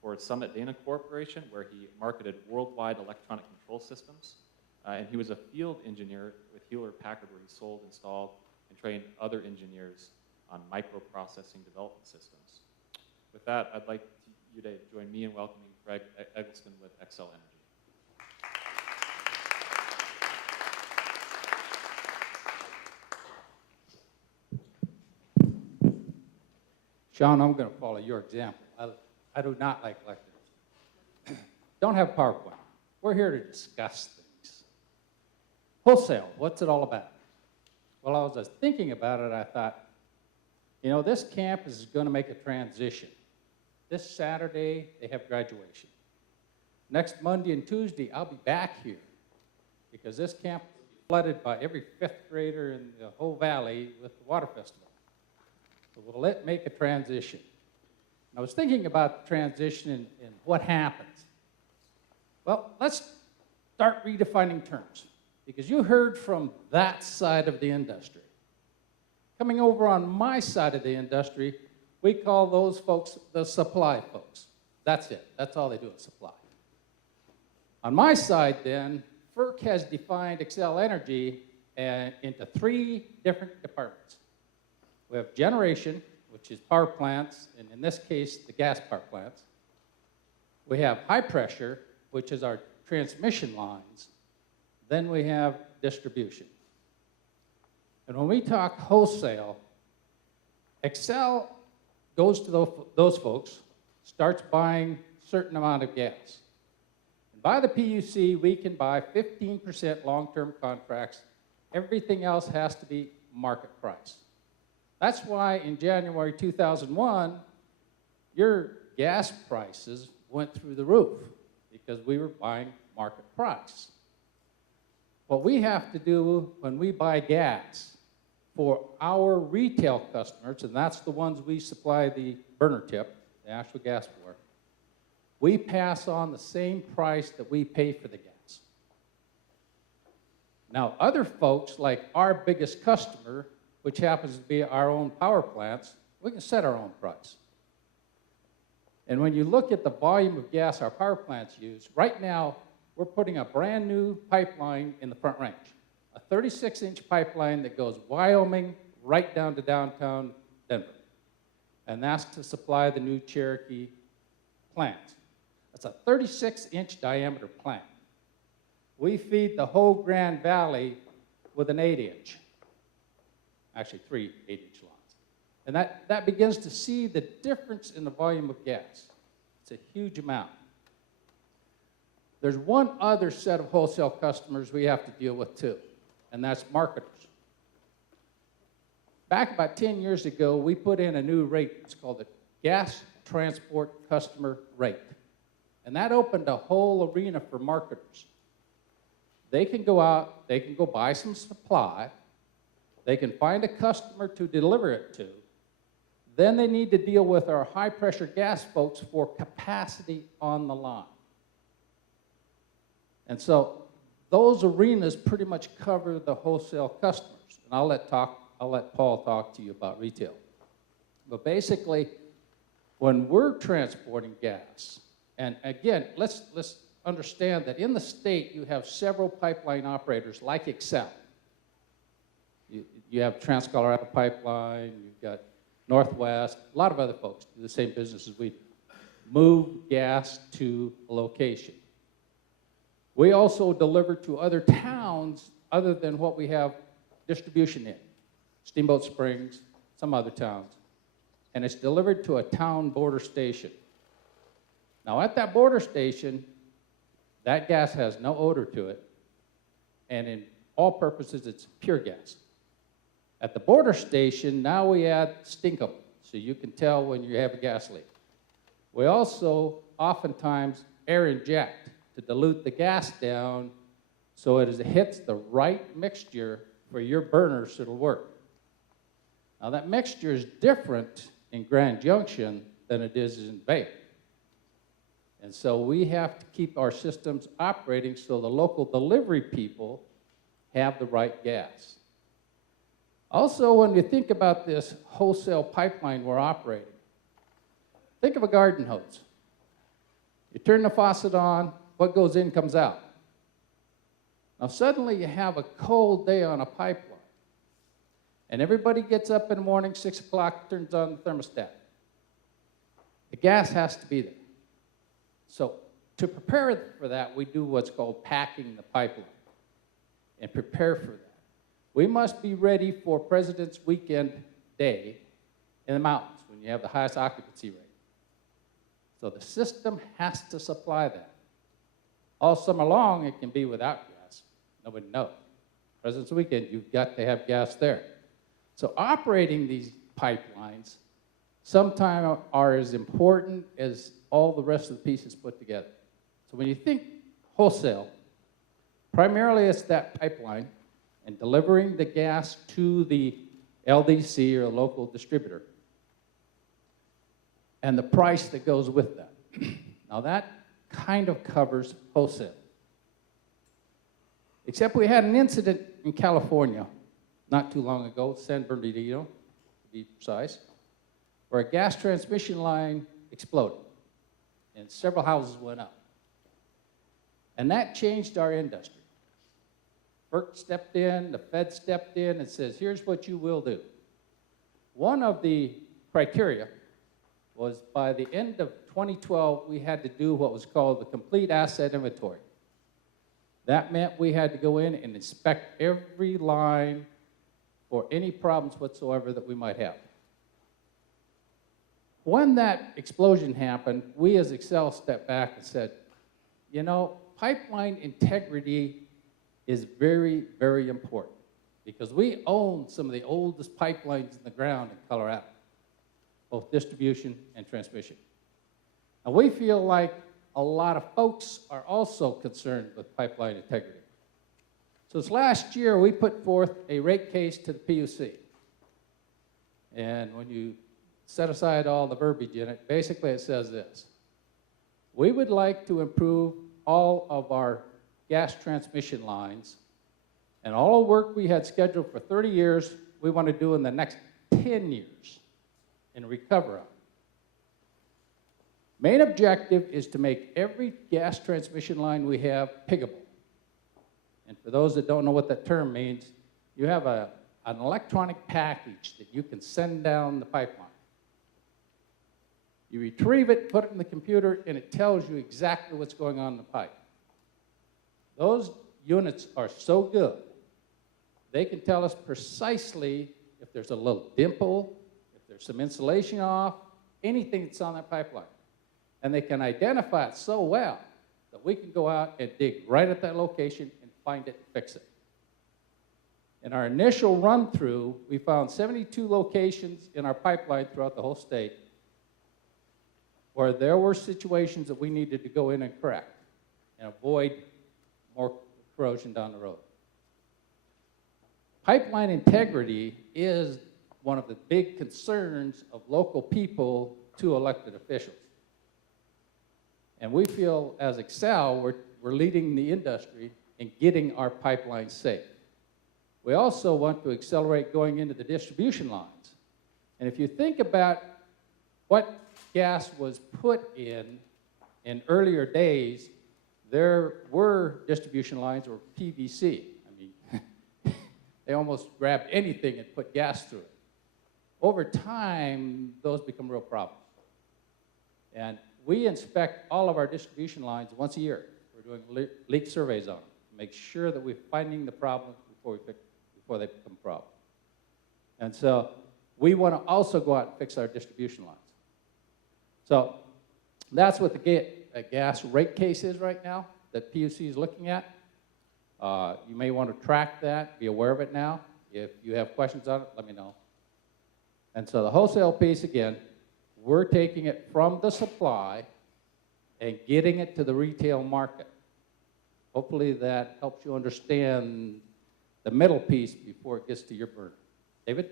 for Summit Dana Corporation, where he marketed worldwide electronic control systems. And he was a field engineer with Hewlett Packard, where he sold, installed, and trained other engineers on microprocessing development systems. With that, I'd like you to join me in welcoming Fred Eggleston with Xcel Energy. Sean, I'm going to follow your example. I do not like lectures. Don't have PowerPoint. We're here to discuss things. Wholesale, what's it all about? Well, I was thinking about it, I thought, you know, this campus is going to make a transition. This Saturday, they have graduation. Next Monday and Tuesday, I'll be back here because this campus will be flooded by every 5th grader in the whole valley with the water festival. So we'll make a transition. And I was thinking about the transition and what happens. Well, let's start redefining terms, because you heard from that side of the industry. Coming over on my side of the industry, we call those folks the supply folks. That's it. That's all they do is supply. On my side, then, FERC has defined Xcel Energy into 3 different departments. We have generation, which is power plants, and in this case, the gas power plants. We have high pressure, which is our transmission lines. Then we have distribution. And when we talk wholesale, Xcel goes to those folks, starts buying a certain amount of gas. And by the PUC, we can buy 15% long-term contracts. Everything else has to be market price. That's why in January 2001, your gas prices went through the roof, because we were buying market price. What we have to do when we buy gas for our retail customers, and that's the ones we supply the burner tip, the actual gas for, we pass on the same price that we pay for the gas. Now, other folks, like our biggest customer, which happens to be our own power plants, we can set our own price. And when you look at the volume of gas our power plants use, right now, we're putting a brand new pipeline in the Front Range, a 36-inch pipeline that goes Wyoming right down to downtown Denver. And that's to supply the new Cherokee plant. That's a 36-inch diameter plant. We feed the whole Grand Valley with an 8-inch, actually 3 8-inch lines. And that begins to see the difference in the volume of gas. It's a huge amount. There's one other set of wholesale customers we have to deal with too, and that's marketers. Back about 10 years ago, we put in a new rate. It's called the Gas Transport Customer Rate. And that opened a whole arena for marketers. They can go out, they can go buy some supply, they can find a customer to deliver it to, then they need to deal with our high-pressure gas folks for capacity on the line. And so those arenas pretty much cover the wholesale customers. And I'll let Paul talk to you about retail. But basically, when we're transporting gas, and again, let's understand that in the state you have several pipeline operators like Xcel. You have Trans-Colorado Pipeline, you've got Northwest, a lot of other folks do the same business as we do. Move gas to a location. We also deliver to other towns other than what we have distribution in. Steamboat Springs, some other towns. And it's delivered to a town border station. Now at that border station, that gas has no odor to it, and in all purposes, it's pure gas. At the border station, now we add Stinkum, so you can tell when you have a gas leak. We also oftentimes air inject to dilute the gas down so it hits the right mixture for your burner so it'll work. Now that mixture is different in Grand Junction than it is in Bay. And so we have to keep our systems operating so the local delivery people have the right gas. Also, when you think about this wholesale pipeline we're operating, think of a garden hose. You turn the faucet on, what goes in comes out. Now suddenly you have a cold day on a pipeline, and everybody gets up in the morning, 6 o'clock, turns on the thermostat. The gas has to be there. So to prepare for that, we do what's called packing the pipeline and prepare for that. We must be ready for President's Weekend Day in the mountains when you have the highest occupancy rate. So the system has to supply that. All summer long, it can be without gas. Nobody knows. President's Weekend, you've got to have gas there. So operating these pipelines sometimes are as important as all the rest of the pieces put together. So when you think wholesale, primarily it's that pipeline and delivering the gas to the LDC or local distributor and the price that goes with that. Now that kind of covers wholesale. Except we had an incident in California not too long ago, San Bernardino, to be precise, where a gas transmission line exploded and several houses went up. And that changed our industry. FERC stepped in, the Fed stepped in and says, here's what you will do. One of the criteria was by the end of 2012, we had to do what was called the complete asset inventory. That meant we had to go in and inspect every line for any problems whatsoever that we might have. When that explosion happened, we as Xcel stepped back and said, you know, pipeline integrity is very, very important because we own some of the oldest pipelines in the ground in Colorado, both distribution and transmission. And we feel like a lot of folks are also concerned with pipeline integrity. So this last year, we put forth a rate case to the PUC. And when you set aside all the verbiage in it, basically it says this. We would like to improve all of our gas transmission lines, and all the work we had scheduled for 30 years, we want to do in the next 10 years and recover them. Main objective is to make every gas transmission line we have piggable. And for those that don't know what that term means, you have an electronic package that you can send down the pipeline. You retrieve it, put it in the computer, and it tells you exactly what's going on in the pipe. Those units are so good, they can tell us precisely if there's a little dimple, if there's some insulation off, anything that's on that pipeline. And they can identify it so well that we can go out and dig right at that location and find it and fix it. In our initial run-through, we found 72 locations in our pipeline throughout the whole state where there were situations that we needed to go in and correct and avoid more corrosion down the road. Pipeline integrity is one of the big concerns of local people to elected officials. And we feel, as Excel, we're leading the industry in getting our pipelines safe. We also want to accelerate going into the distribution lines. And if you think about what gas was put in earlier days, there were distribution lines or PVC. I mean, they almost grabbed anything and put gas through it. Over time, those become real problems. And we inspect all of our distribution lines once a year. We're doing leak surveys on them to make sure that we're finding the problems before they become a problem. And so we want to also go out and fix our distribution lines. So that's what the gas rate case is right now that PUC is looking at. You may want to track that, be aware of it now. If you have questions on it, let me know. And so the wholesale piece, again, we're taking it from the supply and getting it to the retail market. Hopefully that helps you understand the middle piece before it gets to your burner. David?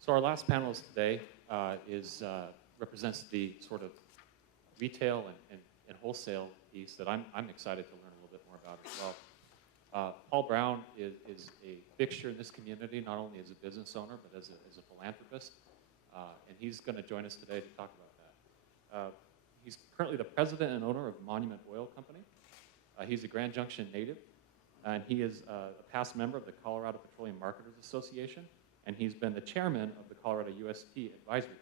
So our last panelist today represents the sort of retail and wholesale piece that I'm excited to learn a little bit more about as well. Paul Brown is a fixture in this community, not only as a business owner, but as a philanthropist. And he's going to join us today to talk about that. He's currently the president and owner of Monument Oil Company. He's a Grand Junction native, and he is a past member of the Colorado Petroleum Marketers Association, and he's been the chairman of the Colorado UST Advisory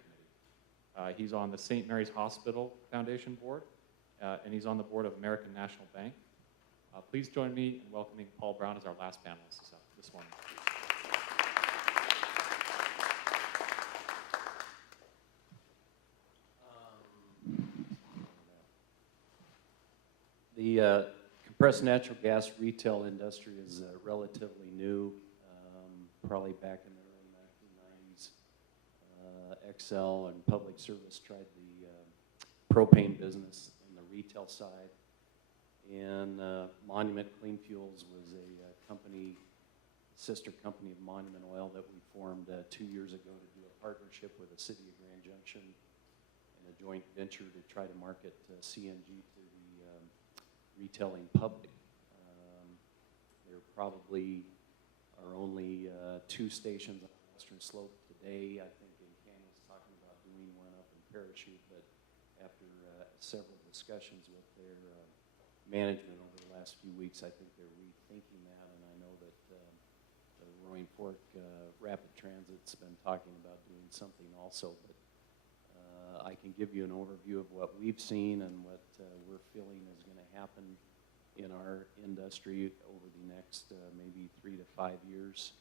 Committee. He's on the St. Mary's Hospital Foundation Board, and he's on the board of American National Bank. Please join me in welcoming Paul Brown as our last panelist this morning. The compressed natural gas retail industry is relatively new, probably back in the early 1990s. Excel and Public Service tried the propane business on the retail side. And Monument Clean Fuels was a company, sister company of Monument Oil that we formed 2 years ago to do a partnership with the city of Grand Junction and a joint venture to try to market CNG to the retailing public. There probably are only 2 stations on the western slope today. I think Canada's talking about doing one up in Parachute, but after several discussions with their management over the last few weeks, I think they're rethinking that, and I know that the Roaring Fork Rapid Transit's been talking about doing something also, but I can give you an overview of what we've seen and what we're feeling is going to happen in our industry over the next maybe 3 to 5 years,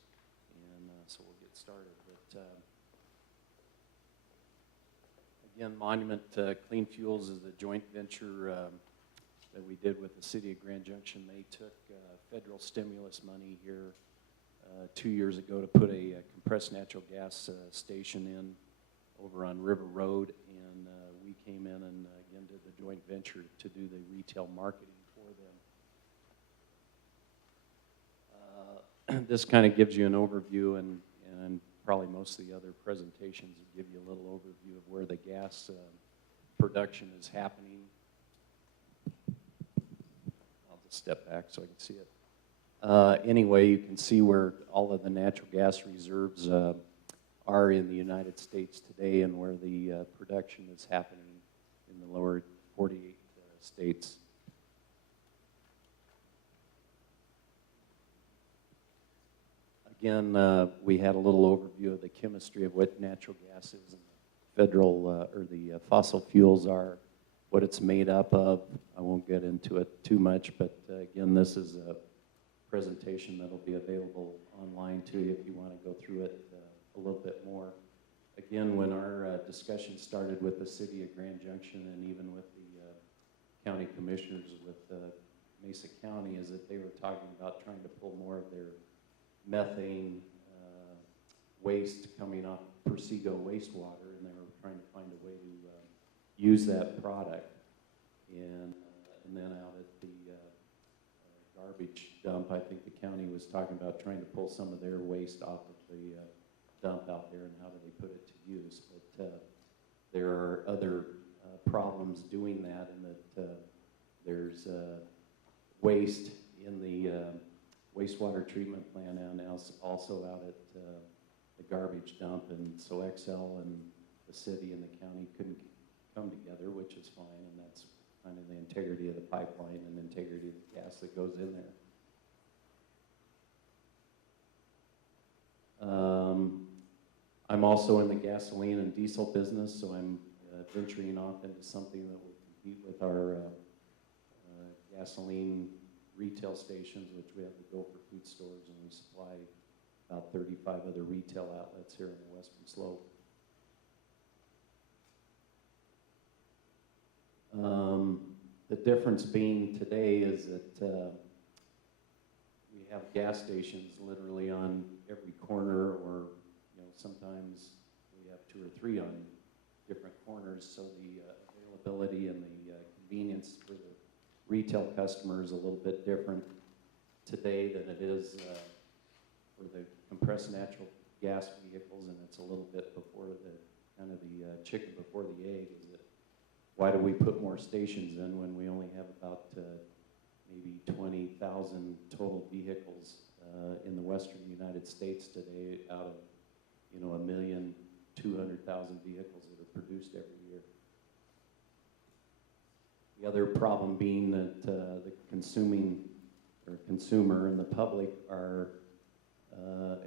and so we'll get started. But again, Monument Clean Fuels is a joint venture that we did with the city of Grand Junction. They took federal stimulus money here 2 years ago to put a compressed natural gas station in over on River Road, and we came in and again did the joint venture to do the retail marketing for them. This kind of gives you an overview, and probably most of the other presentations will give you a little overview of where the gas production is happening. I'll step back so I can see it. Anyway, you can see where all of the natural gas reserves are in the United States today and where the production is happening in the lower 48 states. Again, we had a little overview of the chemistry of what natural gas is and the federal or the fossil fuels are, what it's made up of. I won't get into it too much, but again, this is a presentation that'll be available online to you if you want to go through it a little bit more. Again, when our discussion started with the city of Grand Junction and even with the county commissioners with Mesa County, is that they were talking about trying to pull more of their methane waste coming off Persigo wastewater, and they were trying to find a way to use that product. And then out at the garbage dump, I think the county was talking about trying to pull some of their waste off of the dump out there and how do they put it to use. But there are other problems doing that, in that there's waste in the wastewater treatment plant and also out at the garbage dump, and so Xcel and the city and the county couldn't come together, which is fine, and that's kind of the integrity of the pipeline and the integrity of the gas that goes in there. I'm also in the gasoline and diesel business, so I'm venturing off into something that will compete with our gasoline retail stations, which we have the Gopher Food Stores, and we supply about 35 other retail outlets here on the Western Slope. The difference being today is that we have gas stations literally on every corner, or sometimes we have 2 or 3 on different corners, so the availability and the convenience for the retail customer is a little bit different today than it is for the compressed natural gas vehicles, and it's a little bit before the kind of the chicken before the egg. Is that why do we put more stations in when we only have about maybe 20,000 total vehicles in the western United States today out of 1,200,000 vehicles that are produced every year? The other problem being that the consumer and the public are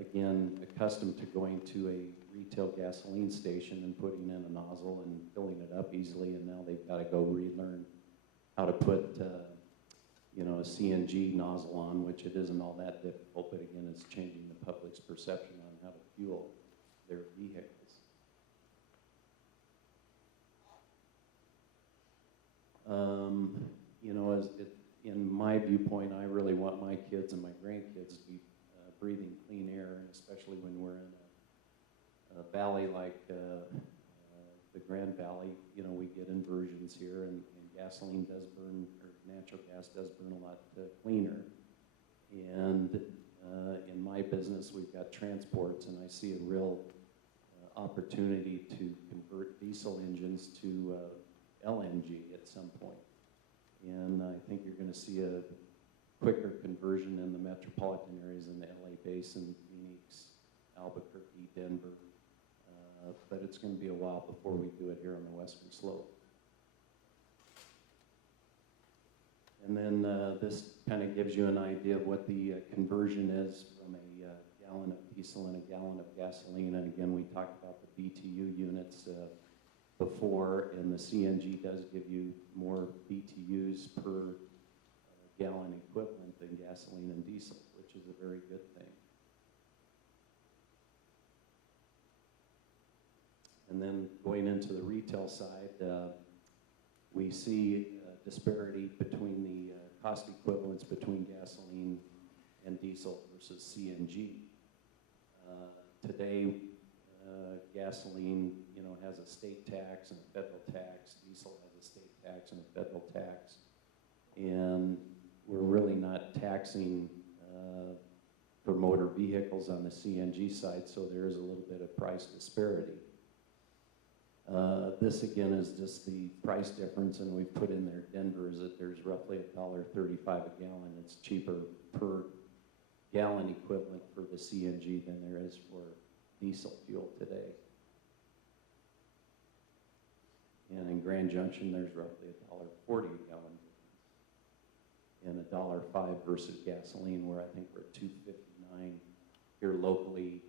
again accustomed to going to a retail gasoline station and putting in a nozzle and filling it up easily, and now they've got to go relearn how to put a CNG nozzle on, which it isn't all that difficult, but again, it's changing the public's perception on how to fuel their vehicles. In my viewpoint, I really want my kids and my grandkids to be breathing clean air, and especially when we're in a valley like the Grand Valley. We get inversions here, and gasoline does burn, or natural gas does burn a lot cleaner. And in my business, we've got transports, and I see a real opportunity to convert diesel engines to LNG at some point. And I think you're going to see a quicker conversion in the metropolitan areas in the LA Basin, Phoenix, Albuquerque, Denver. But it's going to be a while before we do it here on the Western Slope. And then this kind of gives you an idea of what the conversion is from a gallon of diesel and a gallon of gasoline. And again, we talked about the BTU units before, and the CNG does give you more BTUs per gallon equivalent than gasoline and diesel, which is a very good thing. And then going into the retail side, we see disparity between the cost equivalents between gasoline and diesel versus CNG. Today, gasoline, has a state tax and a federal tax. Diesel has a state tax and a federal tax, and we're really not taxing for motor vehicles on the CNG side, so there is a little bit of price disparity. This again is just the price difference, and we've put in there Denver is that there's roughly $1.35 a gallon. It's cheaper per gallon equivalent for the CNG than there is for diesel fuel today. And in Grand Junction, there's roughly $1.40 a gallon, and $1.05 versus gasoline, where I think we're at $2.59 here locally.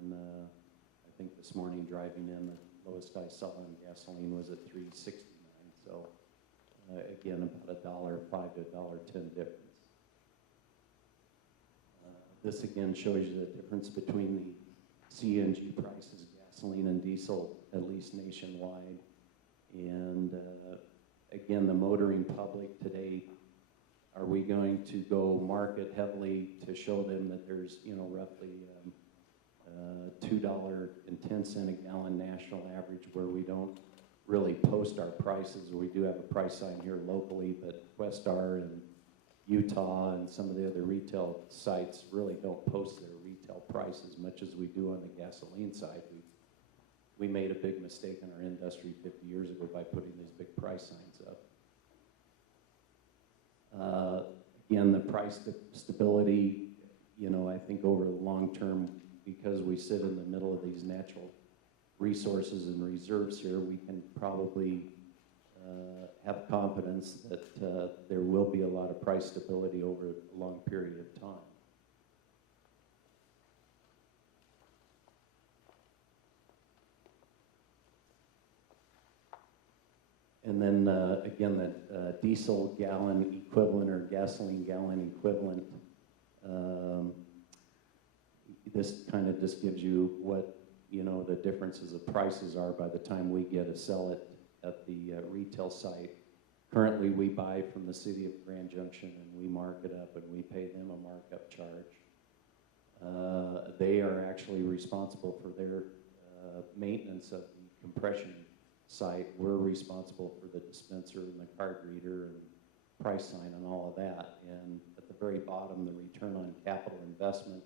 And I think this morning driving in, the lowest I saw on gasoline was at $3.69. So again, about $1.05 to $1.10 difference. This again shows you the difference between the CNG prices, gasoline and diesel, at least nationwide. And again, the motoring public today, are we going to go market heavily to show them that there's, you know, roughly $2.10 a gallon national average, where we don't really post our prices? We do have a price sign here locally, but Questar and Utah and some of the other retail sites really don't post their retail price as much as we do on the gasoline side. We made a big mistake in our industry 50 years ago by putting these big price signs up. Again, the price stability, you know, I think over the long term, because we sit in the middle of these natural resources and reserves here, we can probably have confidence that there will be a lot of price stability over a long period of time. And then again, that diesel gallon equivalent or gasoline gallon equivalent, this kind of just gives you what, you know, the differences of prices are by the time we get to sell it at the retail site. Currently, we buy from the city of Grand Junction, and we mark it up, and we pay them a markup charge. They are actually responsible for their maintenance of the compression site. We're responsible for the dispenser and the card reader and price sign and all of that. And at the very bottom, the return on capital investment.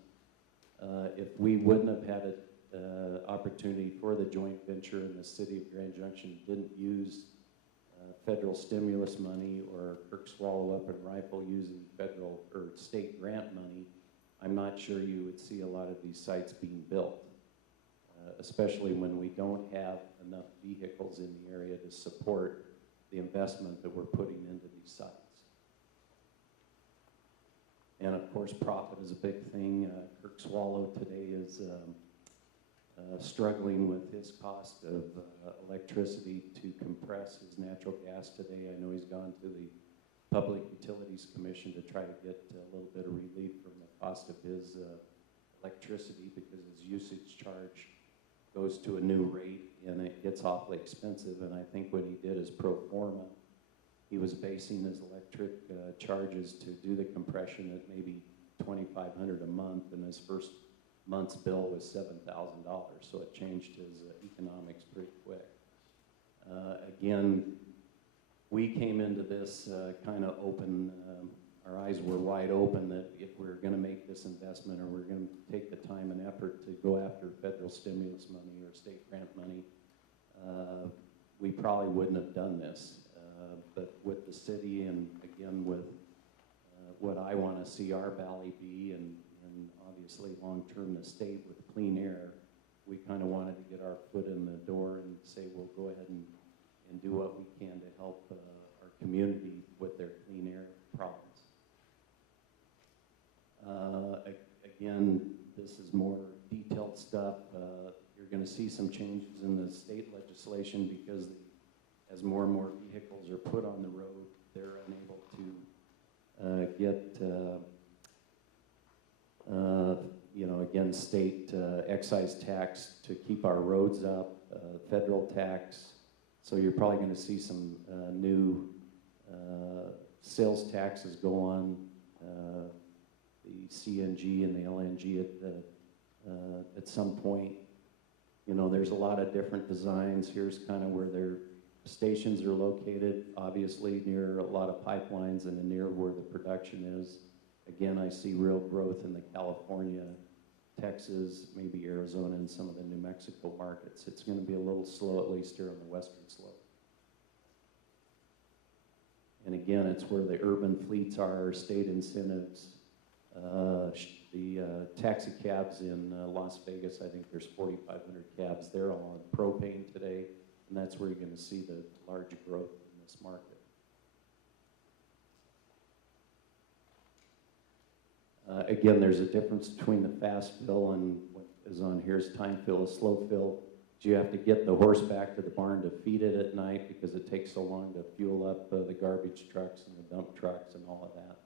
If we wouldn't have had an opportunity for the joint venture in the city of Grand Junction, didn't use federal stimulus money, or Kirk Swallow up and Rifle using federal or state grant money, I'm not sure you would see a lot of these sites being built, especially when we don't have enough vehicles in the area to support the investment that we're putting into these sites. And of course, profit is a big thing. Kirk Swallow today is struggling with his cost of electricity to compress his natural gas today. I know he's gone to the Public Utilities Commission to try to get a little bit of relief from the cost of his electricity, because his usage charge goes to a new rate and it gets awfully expensive. And I think what he did is pro forma. He was basing his electric charges to do the compression at maybe $2,500 a month, and his first month's bill was $7,000. So it changed his economics pretty quick. Again, we came into this kind of open, our eyes were wide open that if we're going to make this investment, or we're going to take the time and effort to go after federal stimulus money or state grant money, we probably wouldn't have done this. But with the city, and again with what I want to see our valley be, and obviously long-term the state with clean air, we kind of wanted to get our foot in the door and say we'll go ahead and do what we can to help our community with their clean air problems. Again, this is more detailed stuff. You're going to see some changes in the state legislation, because as more and more vehicles are put on the road, they're unable to get, you know, again, state excise tax to keep our roads up, federal tax. So you're probably going to see some new sales taxes go on the CNG and the LNG at some point. You know, there's a lot of different designs. Here's kind of where their stations are located, obviously near a lot of pipelines and near where the production is. Again, I see real growth in the California Texas, maybe Arizona, and some of the New Mexico markets. It's going to be a little slow, at least here on the western slope. And again, it's where the urban fleets are, state incentives. The taxi cabs in Las Vegas, I think there's 4,500 cabs. They're all on propane today, and that's where you're going to see the large growth in this market. Again, there's a difference between the fast fill and what is on here is time fill. A slow fill, you have to get the horse back to the barn to feed it at night because it takes so long to fuel up the garbage trucks and the dump trucks and all of that.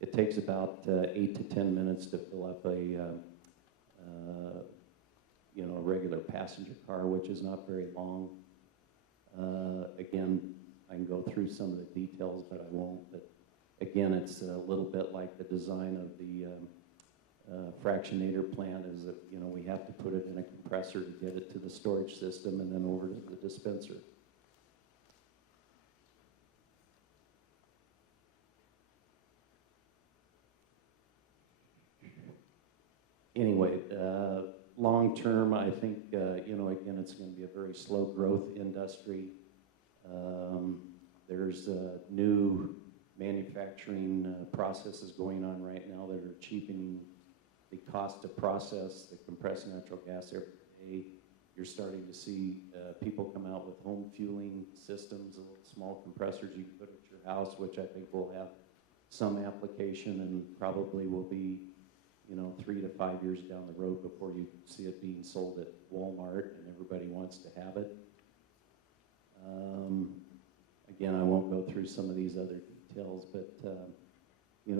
It takes about 8 to 10 minutes to fill up a regular passenger car, which is not very long. Again, I can go through some of the details, but I won't. But again, it's a little bit like the design of the fractionator plant is that, we have to put it in a compressor to get it to the storage system and then over to the dispenser. Anyway, long term, I think, again, it's going to be a very slow growth industry. There's new manufacturing processes going on right now that are cheapening the cost to process the compressed natural gas every day. You're starting to see people come out with home fueling systems, little small compressors you can put at your house, which I think will have some application and probably will be 3 to 5 years down the road before you see it being sold at Walmart and everybody wants to have it. Again, I won't go through some of these other details, but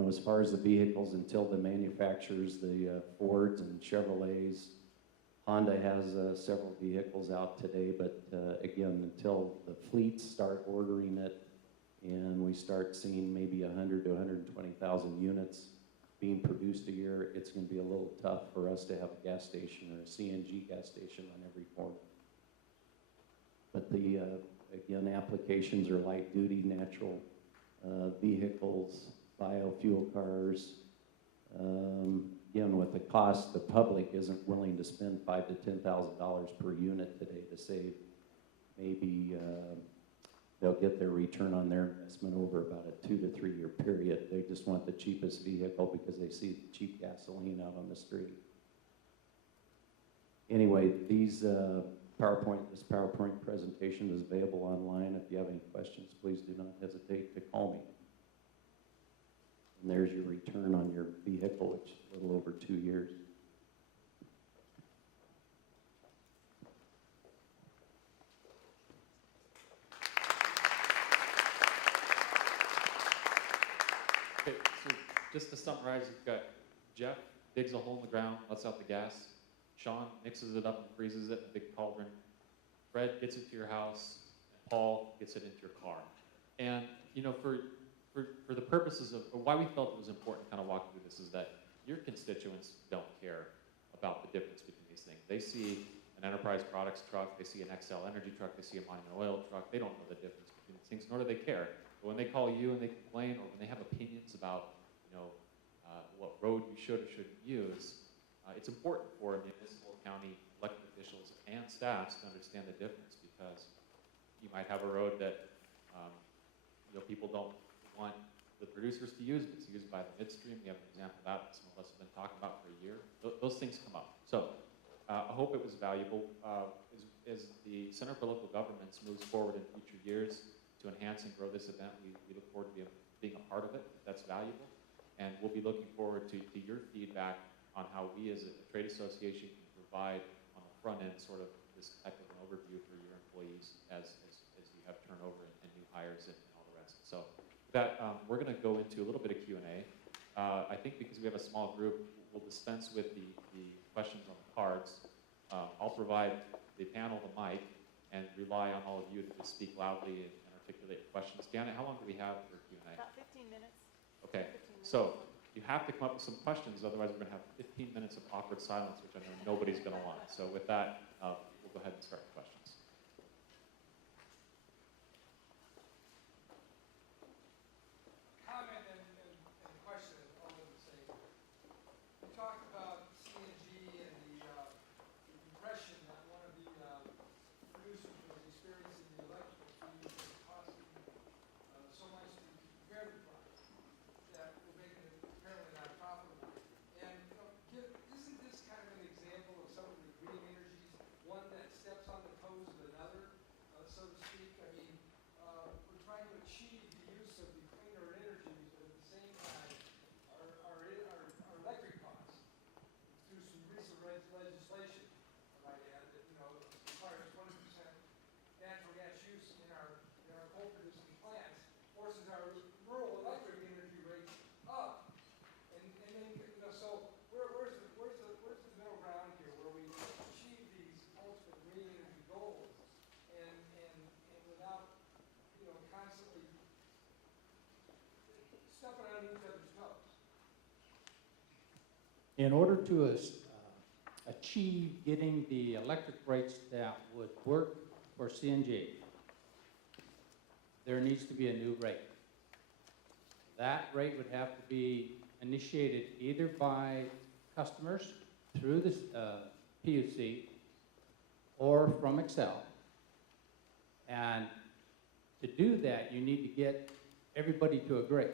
as far as the vehicles, until the manufacturers, the Fords and Chevrolets, Honda has several vehicles out today, but again, until the fleets start ordering it and we start seeing maybe 100 to 120,000 units being produced a year, it's going to be a little tough for us to have a gas station or a CNG gas station on every corner. But the, again, applications are light duty, natural vehicles, biofuel cars. Again, with the cost, the public isn't willing to spend $5,000 to $10,000 per unit today to save. Maybe they'll get their return on their investment over about a 2 to 3 year period. They just want the cheapest vehicle because they see cheap gasoline out on the street. Anyway, this PowerPoint presentation is available online. If you have any questions, please do not hesitate to call me. And there's your return on your vehicle, which is a little over 2 years. Okay, so just to summarize, you've got Jeff digs a hole in the ground, lets out the gas. Sean mixes it up and freezes it in a big cauldron. Fred gets it to your house, and Paul gets it into your car. And for the purposes of why we felt it was important to kind of walk through this is that your constituents don't care about the difference between these things. They see an Enterprise Products truck, they see an XL Energy truck, they see a Monument Oil truck. They don't know the difference between these things, nor do they care. But when they call you and they complain, or when they have opinions about what road you should or shouldn't use, it's important for municipal, county, elected officials, and staffs to understand the difference, because you might have a road that people don't want the producers to use, but it's used by the midstream. We have an example of that some of us have been talking about for a year. Those things come up. So I hope it was valuable. As the Center for Local Governments moves forward in future years to enhance and grow this event, we look forward to being a part of it. That's valuable. And we'll be looking forward to your feedback on how we as a trade association can provide on the front end sort of this type of an overview for your employees as you have turnover and new hires and all the rest. So with that, we're going to go into a little bit of Q&A. I think because we have a small group, we'll dispense with the questions on the cards. I'll provide the panel the mic and rely on all of you to just speak loudly and articulate questions. Janet, how long do we have for Q&A? About 15 minutes. Okay, 15 minutes. so you have to come up with some questions, otherwise we're going to have 15 minutes of awkward silence, which I know nobody's going to want. So with that, we'll go ahead and start the questions. Comment and question all in the same. You talked about CNG In order to achieve getting the electric rates that would work for CNG, there needs to be a new rate. That rate would have to be initiated either by customers through the PUC or from Excel. And to do that, you need to get everybody to agree.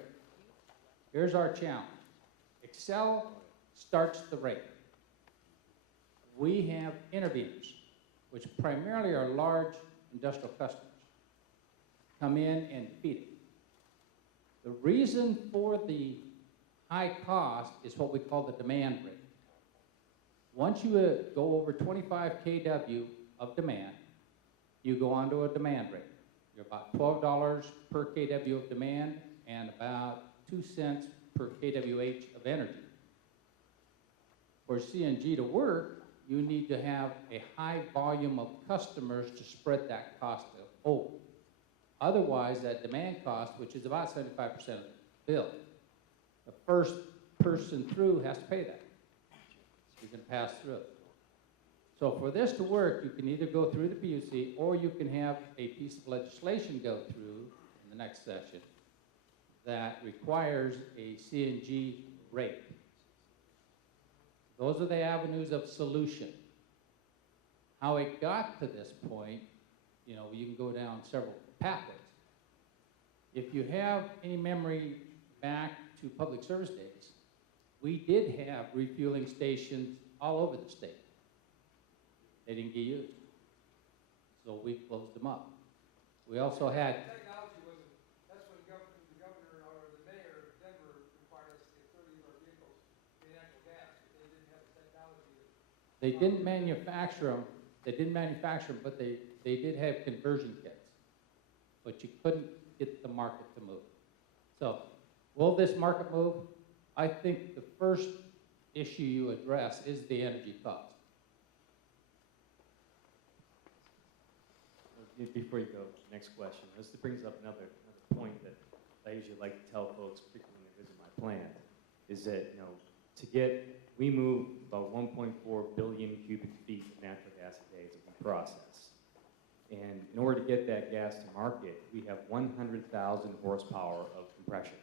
Here's our challenge. Excel starts the rate. We have interveners, which primarily are large industrial customers, come in and feed it. The reason for the high cost is what we call the demand rate. Once you go over 25 kW of demand, you go on to a demand rate. You're about $12 per kW of demand and about 2 cents per kWh of energy. For CNG to work, you need to have a high volume of customers to spread that cost over. Otherwise, that demand cost, which is about 75% of the bill, the first person through has to pay that. You can pass through it. So for this to work, you can either go through the PUC or you can have a piece of legislation go through in the next session that requires a CNG rate. Those are the avenues of solution. How it got to this point, you know, you can go down several pathways. If you have any memory back to public service days, we did have refueling stations all over the state. They didn't get used. So we closed them up. We also had... Technology wasn't, that's when the governor or the mayor of Denver required us to get 30 of our vehicles in natural gas, but they didn't have the technology. They didn't manufacture them. They didn't manufacture them, but they did have conversion kits. But you couldn't get the market to move. So, will this market move? I think the first issue you address is the energy cost. Before you go, next question. This brings up another point that I usually like to tell folks, particularly when they visit my plant, is that, you know, we move about 1.4 billion cubic feet of natural gas a day to be processed. And in order to get that gas to market, we have 100,000 horsepower of compression.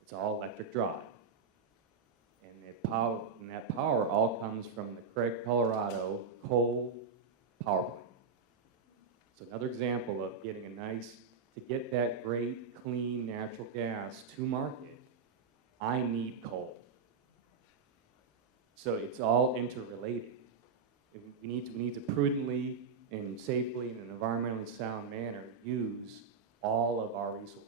It's all electric drive. And that power all comes from the Craig, Colorado coal power plant. So another example of getting to get that great, clean, natural gas to market, I need coal. So it's all interrelated. We need to prudently and safely in an environmentally sound manner use all of our resources.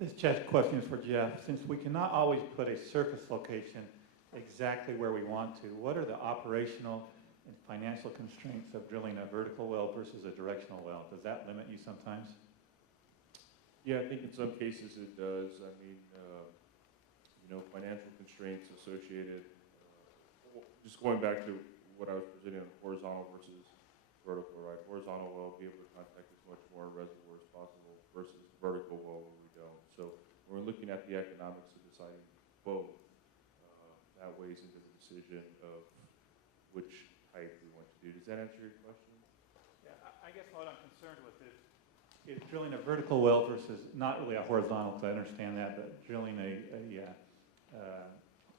This question is for Jeff. Since we cannot always put a surface location exactly where we want to, what are the operational and financial constraints of drilling a vertical well versus a directional well? Does that limit you sometimes? Yeah, I think in some cases it does. I mean, financial constraints associated, just going back to what I was presenting on horizontal versus vertical, right? Horizontal well, be able to contact as much more reservoir as possible versus vertical well where we don't. So when we're looking at the economics of deciding both, that weighs into the decision of which type we want to do. Does that answer your question? Yeah, I guess what I'm concerned with is drilling a vertical well versus not really a horizontal, because I understand that, but drilling a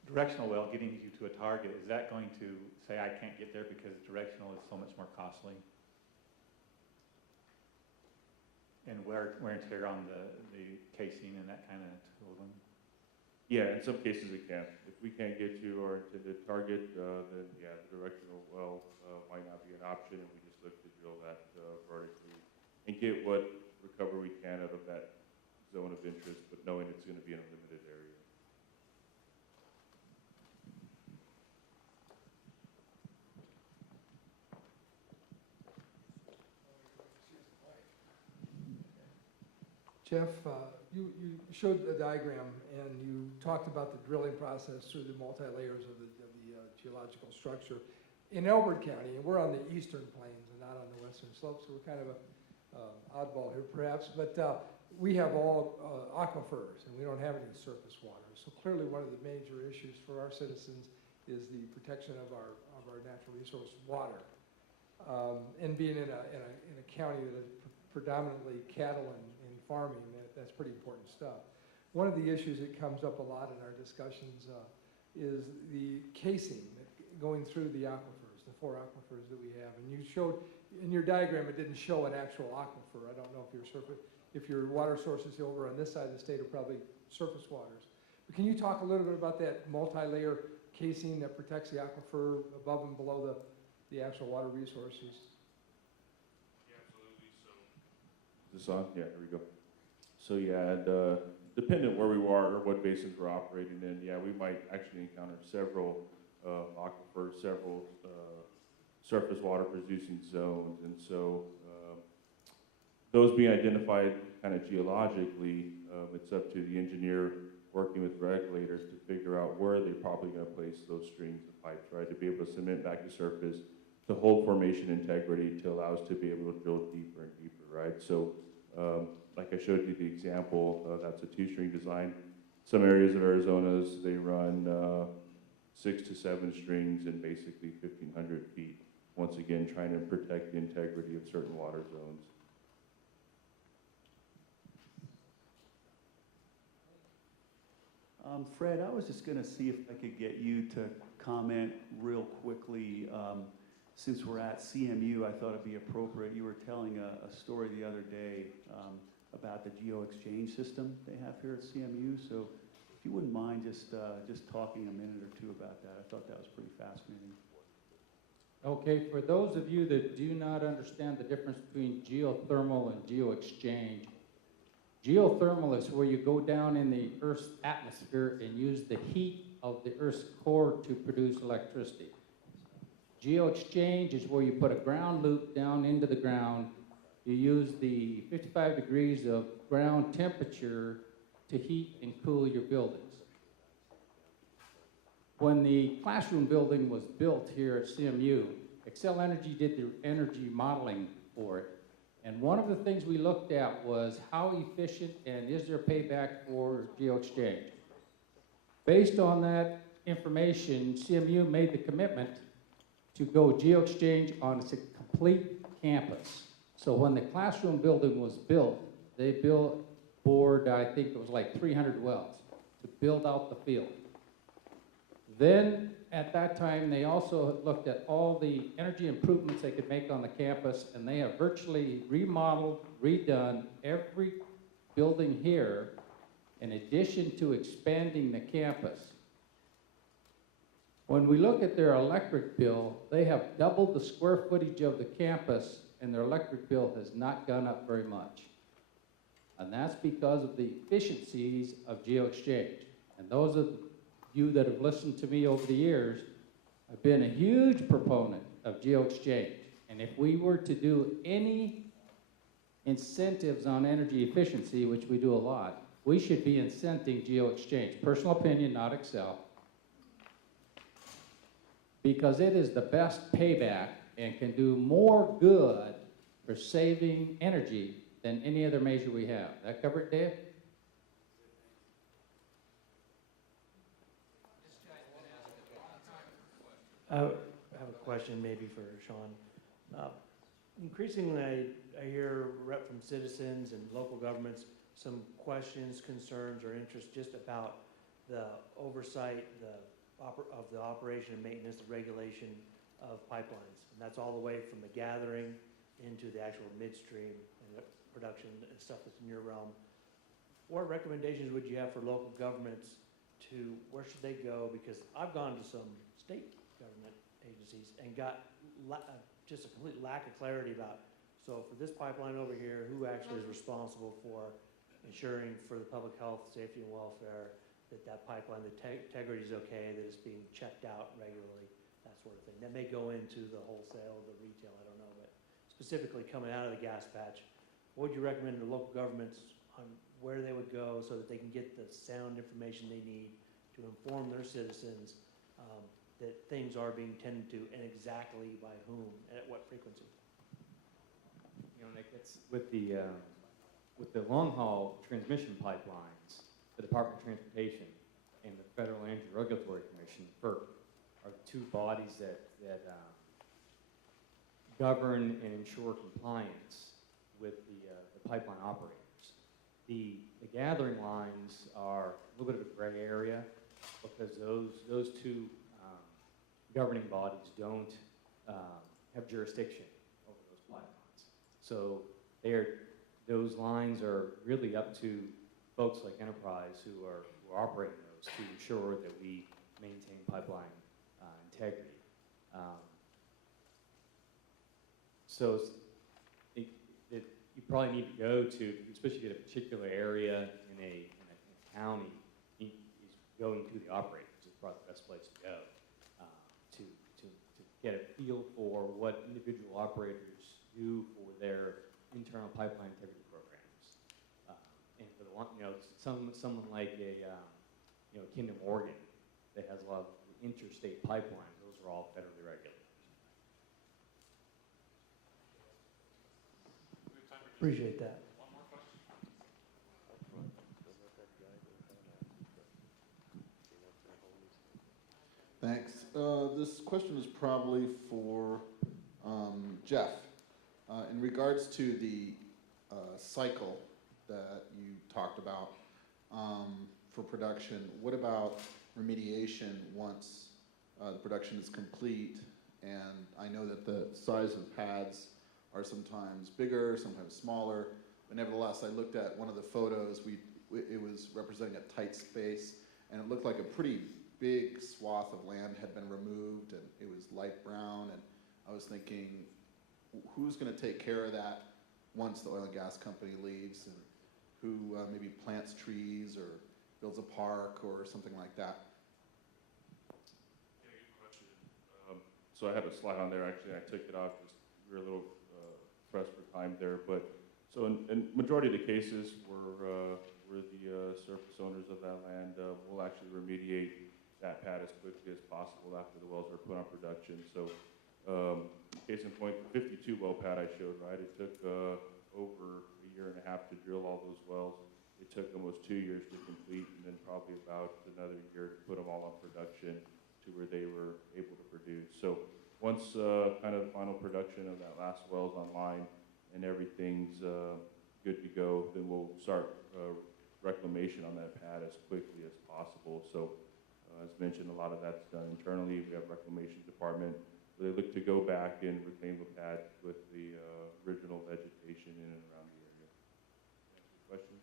directional well, getting you to a target, is that going to say I can't get there because directional is so much more costly? And wear and tear on the casing and that kind of tooling? Yeah, in some cases it can. If we can't get to our intended target, then yeah, the directional well might not be an option, and we just look to drill that vertically and get what recovery we can out of that zone of interest, but knowing it's going to be in a limited area. Jeff, you showed the diagram and you talked about the drilling process through the multi-layers of the geological structure. In Elbert County, and we're on the eastern plains and not on the western slopes, so we're kind of oddball here perhaps, but we have all aquifers and we don't have any surface water. So clearly one of the major issues for our citizens is the protection of our natural resource water. And being in a county that is predominantly cattle and farming, that's pretty important stuff. One of the issues that comes up a lot in our discussions is the casing going through the aquifers, the 4 aquifers that we have. And you showed, in your diagram, it didn't show an actual aquifer. I don't know if your water sources over on this side of the state are probably surface waters. But can you talk a little bit about that multi-layer casing that protects the aquifer above and below the actual water resources? Yeah, absolutely. So, is this on? Yeah, here we go. So yeah, dependent where we are or what basins we're operating in, yeah, we might actually encounter several aquifers, several surface water producing zones. And so those being identified kind of geologically, it's up to the engineer working with regulators to figure out where they're probably going to place those strings of pipes, right, to be able to cement back to surface, to hold formation integrity, to allow us to be able to drill deeper and deeper, right? So like I showed you the example, that's a 2-string design. Some areas of Arizona's, they run 6 to 7 strings and basically 1,500 feet. Once again, trying to protect the integrity of certain water zones. Fred, I was just going to see if I could get you to comment real quickly. Since we're at CMU, I thought it'd be appropriate. You were telling a story the other day about the geo-exchange system they have here at CMU. So if you wouldn't mind just talking a minute or two about that. I thought that was pretty fascinating. Okay, for those of you that do not understand the difference between geothermal and geo-exchange, geothermal is where you go down in the Earth's atmosphere and use the heat of the Earth's core to produce electricity. Geo-exchange is where you put a ground loop down into the ground. You use the 55 degrees of ground temperature to heat and cool your buildings. When the classroom building was built here at CMU, Xcel Energy did the energy modeling for it. And one of the things we looked at was how efficient and is there payback for geo-exchange. Based on that information, CMU made the commitment to go geo-exchange on its complete campus. So when the classroom building was built, they bored, I think it was like 300 wells to build out the field. Then, at that time, they also looked at all the energy improvements they could make on the campus, and they have virtually remodeled, redone every building here, in addition to expanding the campus. When we look at their electric bill, they have doubled the square footage of the campus, and their electric bill has not gone up very much. And that's because of the efficiencies of geo-exchange. And those of you that have listened to me over the years, I've been a huge proponent of geo-exchange. And if we were to do any incentives on energy efficiency, which we do a lot, we should be incenting geo-exchange. Personal opinion, not Xcel. Because it is the best payback and can do more good for saving energy than any other measure we have. That cover it, Dave? I have a question maybe for Sean. Increasingly, I hear from citizens and local governments some questions, concerns, or interest just about the oversight of the operation and maintenance, the regulation of pipelines. And that's all the way from the gathering into the actual midstream and the production and stuff that's in your realm. What recommendations would you have for local governments to, where should they go? Because I've gone to some state government agencies and got just a complete lack of clarity about, so for this pipeline over here, who actually is responsible for ensuring for the public health, safety, and welfare, that pipeline, the integrity is okay, that it's being checked out regularly, that sort of thing. That may go into the wholesale, the retail, I don't know, but specifically coming out of the gas patch, what would you recommend to local governments on where they would go so that they can get the sound information they need to inform their citizens that things are being tended to and exactly by whom and at what frequency? You know, and it gets with the long-haul transmission pipelines, the Department of Transportation and the Federal Energy Regulatory Commission, FERC, are the two bodies that govern and ensure compliance with the pipeline operators. The gathering lines are a little bit of a gray area because those two governing bodies don't have jurisdiction over those pipelines. So those lines are really up to folks like Enterprise who are operating those to ensure that we maintain pipeline integrity. So you probably need to go to, especially at a particular area in a county, is going to the operators is probably the best place to go to get a feel for what individual operators do for their internal pipeline integrity programs. And for the one, someone like Kinder Morgan that has a lot of interstate pipelines, those are all federally regulated. Appreciate that. Thanks. This question is probably for Jeff. In regards to the cycle that you talked about for production, what about remediation once the production is complete? And I know that the size of pads are sometimes bigger, sometimes smaller, but nevertheless, I looked at one of the photos. It was representing a tight space, and it looked like a pretty big swath of land had been removed, and it was light brown, and I was thinking, who's going to take care of that once the oil and gas company leaves, and who maybe plants trees or builds a park or something like that? Yeah, good question. So I had a slide on there, actually, I took it off, just we were a little pressed for time there, but so in majority of the cases where the surface owners of that land will actually remediate that pad as quickly as possible after the wells are put on production. So case in point, the 52 well pad I showed, right, it took over a year and a half to drill all those wells. It took almost 2 years to complete, and then probably about another year to put them all on production to where they were able to produce. So once kind of the final production of that last well's online and everything's good to go, then we'll start reclamation on that pad as quickly as possible. So as mentioned, a lot of that's done internally. We have a reclamation department where they look to go back and reclaim the pad with the original vegetation in and around the area. Answer your question?